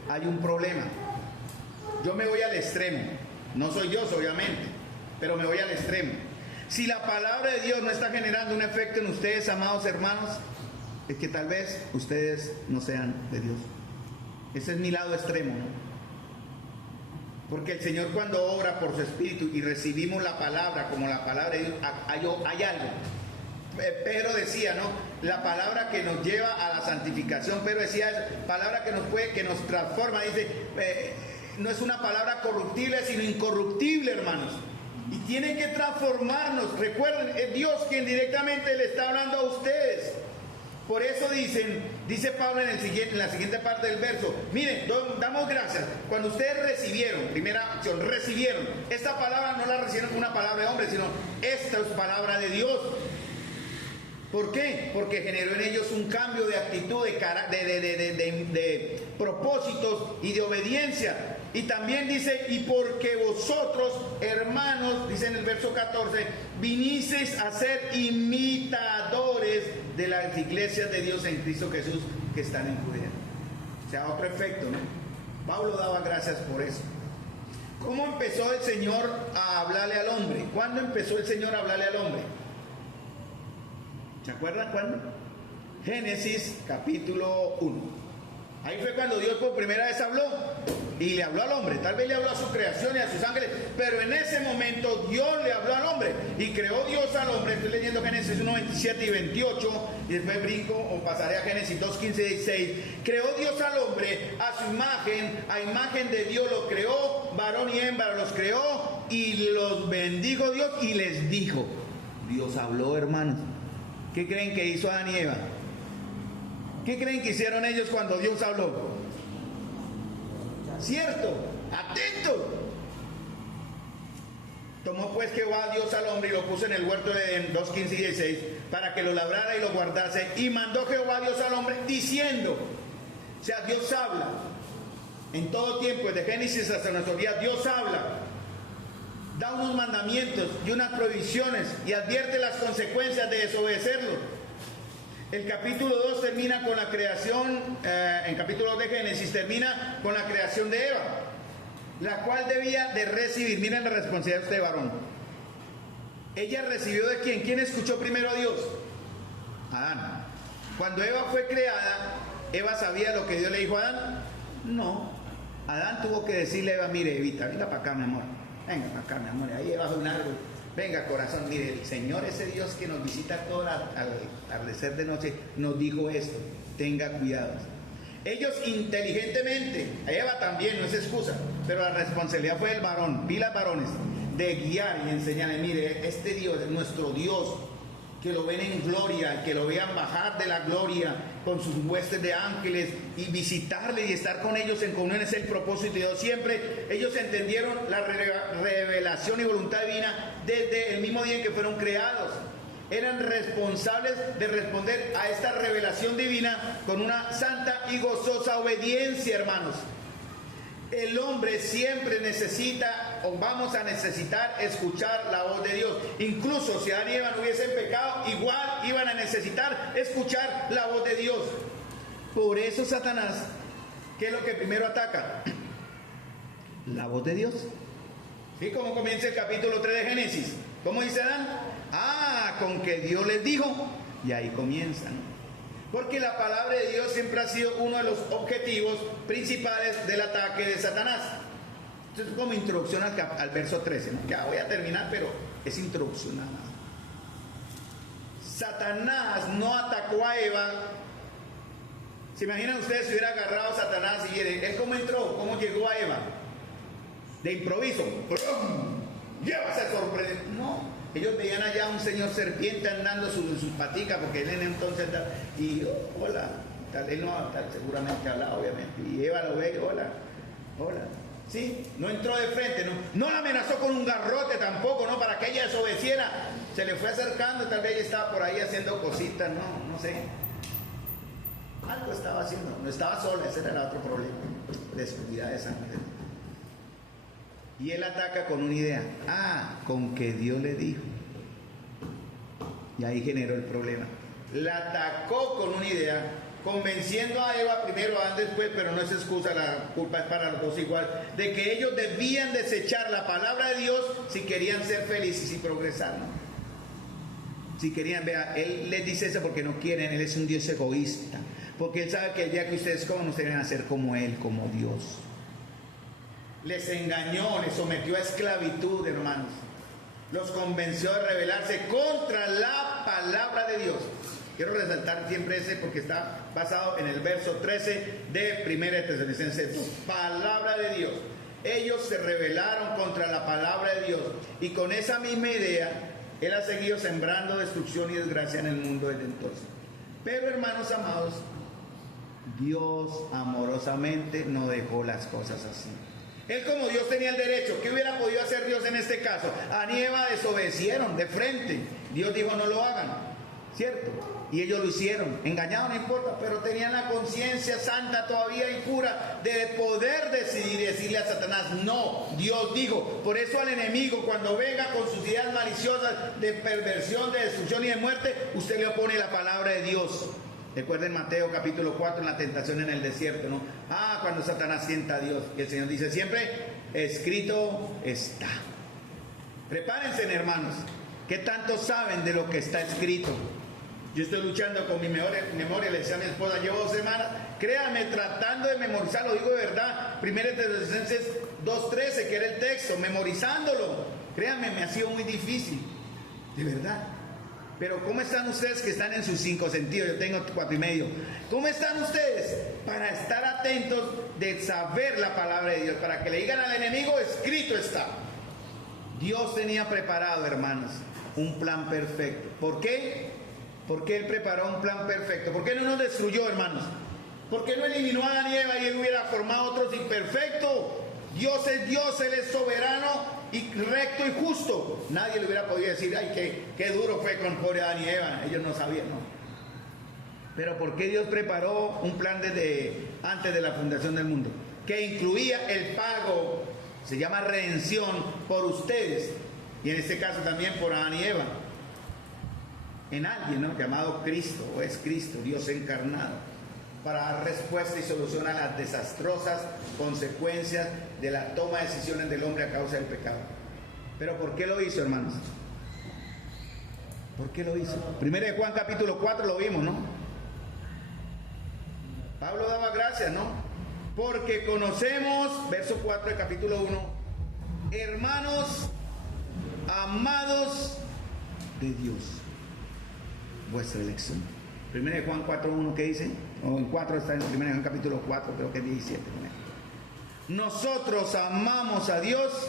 hay un problema. Yo me voy al extremo. No soy Dios, obviamente, pero me voy al extremo. Si la palabra de Dios no está generando un efecto en ustedes, amados hermanos, es que tal vez ustedes no sean de Dios. Ese es mi lado extremo, ¿no? Porque el Señor cuando obra por su Espíritu y recibimos la palabra como la palabra de Dios, hay algo. Pedro decía, ¿no? La palabra que nos lleva a la santificación. Pedro decía, palabra que nos transforma. Dice, no es una palabra corruptible, sino incorruptible, hermanos. Y tiene que transformarnos. Recuerden, es Dios quien directamente le está hablando a ustedes. Por eso dice Pablo en la siguiente parte del verso, miren, damos gracias. Cuando ustedes recibieron, primera acción, recibieron, esta palabra no la recibieron como una palabra de hombre, sino esta es palabra de Dios. ¿Por qué? Porque generó en ellos un cambio de actitud, de propósitos y de obediencia. Y también dice, y porque vosotros, hermanos, dice en el verso 14, vinisteis a ser imitadores de las iglesias de Dios en Cristo Jesús que están en Judea. O sea, otro efecto, ¿no? Pablo daba gracias por eso. ¿Cómo empezó el Señor a hablarle al hombre? ¿Cuándo empezó el Señor a hablarle al hombre? ¿Se acuerdan cuándo? Génesis capítulo 1. Ahí fue cuando Dios por primera vez habló y le habló al hombre. Tal vez le habló a su creación y a sus ángeles, pero en ese momento Dios le habló al hombre y creó Dios al hombre. Estoy leyendo Génesis 1, 27 y 28 y después brinco o pasaré a Génesis 2, 15 y 16. Creó Dios al hombre a su imagen, a imagen de Dios lo creó, varón y hembra los creó y los bendijo Dios y les dijo. Dios habló, hermanos. ¿Qué creen que hizo Adán y Eva? ¿Qué creen que hicieron ellos cuando Dios habló? ¿Cierto? ¡Atento! Tomó pues Jehová Dios al hombre y lo puso en el huerto de Edén, 2, 15 y 16, para que lo labrara y lo guardase. Y mandó Jehová Dios al hombre diciendo, o sea, Dios habla. En todo tiempo, desde Génesis hasta nuestros días, Dios habla. Da unos mandamientos y unas prohibiciones y advierte las consecuencias de desobedecerlo. El capítulo 2 termina con la creación, en capítulo 2 de Génesis termina con la creación de Eva, la cual debía de recibir, miren la responsabilidad de este varón. Ella recibió de quién. ¿Quién escuchó primero a Dios? Adán. Cuando Eva fue creada, ¿Eva sabía lo que Dios le dijo a Adán? No. Adán tuvo que decirle a Eva, mire Evita, venga para acá mi amor. Venga para acá, mi amor, ahí debajo de un árbol. Venga, corazón, mire, el Señor, ese Dios que nos visita todo al atardecer de noche, nos dijo esto. Tenga cuidado. Ellos inteligentemente, Eva también, no es excusa, pero la responsabilidad fue del varón, pilas varones, de guiar y enseñarle, mire, este Dios es nuestro Dios, que lo ven en gloria, que lo vean bajar de la gloria con sus huestes de ángeles y visitarle y estar con ellos en comunión es el propósito de Dios. Siempre ellos entendieron la revelación y voluntad divina desde el mismo día en que fueron creados. Eran responsables de responder a esta revelación divina con una santa y gozosa obediencia, hermanos. El hombre siempre necesita o vamos a necesitar escuchar la voz de Dios. Incluso si Adán y Eva no hubiesen pecado, igual iban a necesitar escuchar la voz de Dios. Por eso Satanás, ¿qué es lo que primero ataca? la voz de Dios. ¿Sí? ¿Cómo comienza el capítulo 3 de Génesis? ¿Cómo dice Adán? Con que Dios les dijo. Y ahí comienzan. Porque la palabra de Dios siempre ha sido uno de los objetivos principales del ataque de Satanás. Esto es como introducción al verso 13, ¿no? Ya voy a terminar, pero es introducción nada más. Satanás no atacó a Eva. ¿Se imaginan ustedes si hubiera agarrado a Satanás y él cómo entró? ¿Cómo llegó a Eva? De improviso. Llévase sorprendente. No, ellos veían allá a un señor serpiente andando sus paticas, porque él en entonces y hola, él no seguramente hablaba obviamente, y Eva lo ve, hola. Sí, no entró de frente, no la amenazó con un garrote tampoco, no, para que ella desobedeciera. Se le fue acercando, tal vez ella estaba por ahí haciendo cositas, no sé. Algo estaba haciendo, no estaba sola, ese era el otro problema, descuidada de esa mujer. Y él ataca con una idea, con que Dios le dijo. Y ahí generó el problema. La atacó con una idea, convenciendo a Eva primero, a Adán después, pero no es excusa, la culpa es para los dos igual, de que ellos debían desechar la palabra de Dios si querían ser felices y progresar, ¿no? Si querían, vea, él les dice eso porque no quieren, él es un Dios egoísta, porque él sabe que el día que ustedes coman, ustedes deben hacer como él, como Dios. Les engañó, les sometió a esclavitud, hermanos. Los convenció de rebelarse contra la palabra de Dios. Quiero resaltar siempre ese porque está basado en el verso 13 de 1 Tesalonicenses 2. Palabra de Dios. Ellos se rebelaron contra la palabra de Dios. Y con esa misma idea, él ha seguido sembrando destrucción y desgracia en el mundo desde entonces. Pero, hermanos amados, Dios amorosamente no dejó las cosas así. Él como Dios tenía el derecho. ¿Qué hubiera podido hacer Dios en este caso? Adán y Eva desobedecieron de frente. Dios dijo no lo hagan, ¿cierto? Y ellos lo hicieron. Engañados no importa, pero tenían la conciencia santa todavía y pura de poder decidir y decirle a Satanás no, Dios dijo. Por eso al enemigo cuando venga con sus ideas maliciosas de perversión, de destrucción y de muerte, usted le opone la palabra de Dios. Recuerden Mateo capítulo 4 en la tentación en el desierto, ¿no? Cuando Satanás sienta a Dios. Y el Señor dice siempre, escrito está. Prepárense, hermanos. ¿Qué tanto saben de lo que está escrito? Yo estoy luchando con mi memoria, le decía a mi esposa, llevo 2 semanas, créanme, tratando de memorizar, lo digo de verdad, 1 Tesalonicenses 2:13, que era el texto, memorizándolo. Créanme, me ha sido muy difícil, de verdad. Pero ¿cómo están ustedes que están en sus 5 sentidos? Yo tengo 4,5. ¿Cómo están ustedes para estar atentos de saber la palabra de Dios? Para que le digan al enemigo, escrito está. Dios tenía preparado, hermanos, un plan perfecto. ¿Por qué? ¿Por qué Él preparó un plan perfecto? ¿Por qué no nos destruyó, hermanos? ¿Por qué no eliminó a Adán y Eva y Él hubiera formado otros imperfectos? Dios es Dios, Él es soberano y recto y justo. Nadie le hubiera podido decir, ay, qué duro fue con pobre Adán y Eva. Ellos no sabían, ¿no? Pero ¿por qué Dios preparó un plan desde antes de la fundación del mundo? Que incluía el pago, se llama redención, por ustedes. Y en este caso también por Adán y Eva. En alguien, ¿no?, llamado Cristo, o es Cristo, Dios encarnado, para dar respuesta y solución a las desastrosas consecuencias de la toma de decisiones del hombre a causa del pecado. Pero ¿por qué lo hizo, hermanos? ¿Por qué lo hizo? 1 Juan capítulo 4 lo vimos, ¿no? Pablo daba gracias, ¿no? Porque conocemos, verso 4 del capítulo 1, hermanos amados de Dios, vuestra elección. 1 Juan 4:1, ¿qué dice? O en 4 está en 1 Juan capítulo 4, creo que es 17. Nosotros amamos a Dios,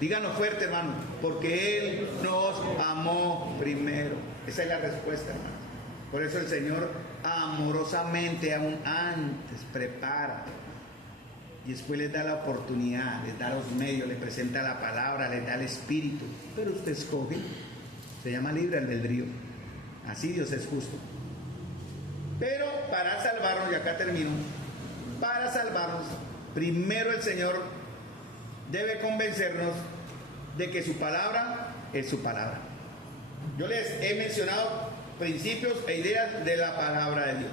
díganlo fuerte, hermano, porque Él nos amó primero. Esa es la respuesta, hermano. Por eso el Señor amorosamente, aún antes, prepara y después les da la oportunidad, les da los medios, les presenta la palabra, les da el espíritu, pero usted escoge. Se llama libre albedrío. Así Dios es justo. Pero para salvarnos, y acá termino, para salvarnos, primero el Señor debe convencernos de que su palabra es su palabra. Yo les he mencionado principios e ideas de la palabra de Dios.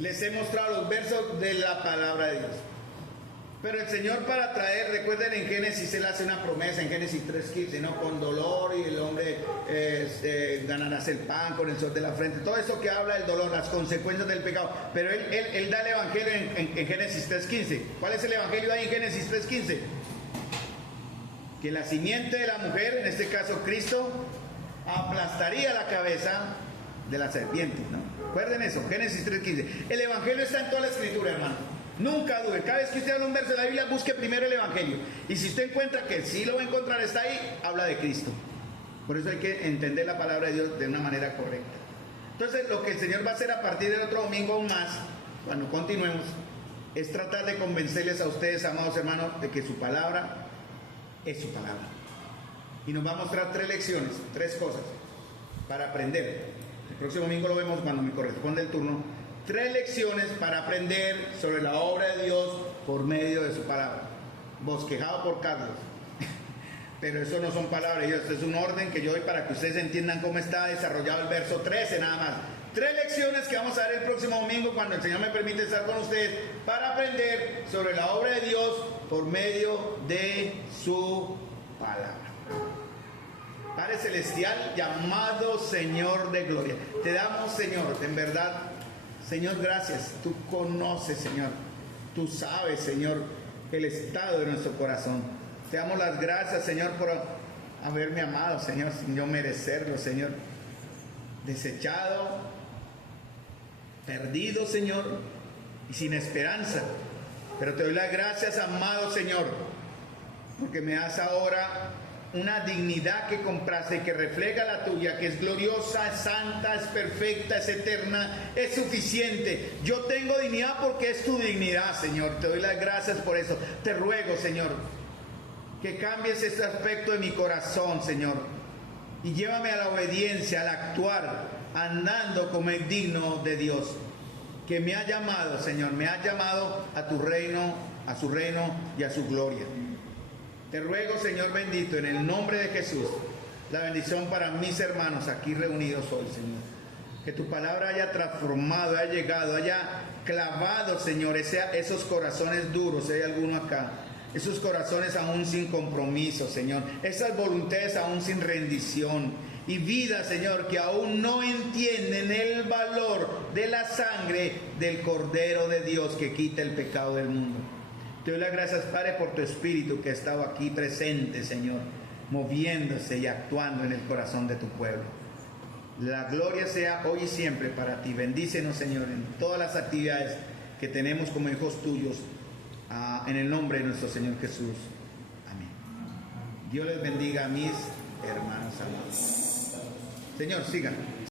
Les he mostrado los versos de la palabra de Dios. Pero el Señor para traer, recuerden en Génesis, Él hace una promesa en Génesis 3:15, ¿no? Con dolor y el hombre ganarás el pan con el sol de la frente. Todo eso que habla del dolor, las consecuencias del pecado. Pero Él da el Evangelio en Génesis 3:15. ¿Cuál es el Evangelio ahí en Génesis 3:15? Que la simiente de la mujer, en este caso Cristo, aplastaría la cabeza de la serpiente, ¿no? Recuerden eso, Génesis 3:15. El Evangelio está en toda la Escritura, hermano. Nunca dude, cada vez que usted habla un verso de la Biblia, busque primero el Evangelio. Y si usted encuentra que sí lo va a encontrar, está ahí, habla de Cristo. Por eso hay que entender la palabra de Dios de una manera correcta. Entonces, lo que el Señor va a hacer a partir del otro domingo aún más, cuando continuemos, es tratar de convencerles a ustedes, amados hermanos, de que su palabra es su palabra. Y nos va a mostrar 3 lecciones, 3 cosas para aprender. El próximo domingo lo vemos cuando me corresponde el turno. 3 lecciones para aprender sobre la obra de Dios por medio de su palabra. Bosquejado por Carlos. Pero eso no son palabras de Dios, esto es un orden que yo doy para que ustedes entiendan cómo está desarrollado el verso 13 nada más. 3 lecciones que vamos a ver el próximo domingo cuando el Señor me permite estar con ustedes para aprender sobre la obra de Dios por medio de su palabra. Padre Celestial, llamado Señor de Gloria, te damos, Señor, en verdad, Señor, gracias. Tú conoces, Señor. Tú sabes, Señor, el estado de nuestro corazón. Te damos las gracias, Señor, por haberme amado, Señor, sin yo merecerlo, Señor. Desechado, perdido, Señor, y sin esperanza. Pero te doy las gracias, amado Señor, porque me das ahora una dignidad que compraste y que refleja la tuya, que es gloriosa, es santa, es perfecta, es eterna, es suficiente. Yo tengo dignidad porque es tu dignidad, Señor. Te doy las gracias por eso. Te ruego, Señor, que cambies este aspecto de mi corazón, Señor, y llévame a la obediencia, al actuar, andando como es digno de Dios, que me ha llamado, Señor, me ha llamado a tu reino, a su reino y a su gloria. Te ruego, Señor bendito, en el nombre de Jesús, la bendición para mis hermanos aquí reunidos hoy, Señor. Que tu palabra haya transformado, haya llegado, haya clavado, Señor, esos corazones duros, si hay alguno acá, esos corazones aún sin compromiso, Señor, esas voluntades aún sin rendición, y vidas, Señor, que aún no entienden el valor de la sangre del Cordero de Dios que quita el pecado del mundo. Te doy las gracias, Padre, por tu Espíritu que ha estado aquí presente, Señor, moviéndose y actuando en el corazón de tu pueblo. La gloria sea hoy y siempre para ti. Bendícenos, Señor, en todas las actividades que tenemos como hijos tuyos, en el nombre de nuestro Señor Jesús. Amén. Dios les bendiga a mis hermanos amados. Señor, sigan.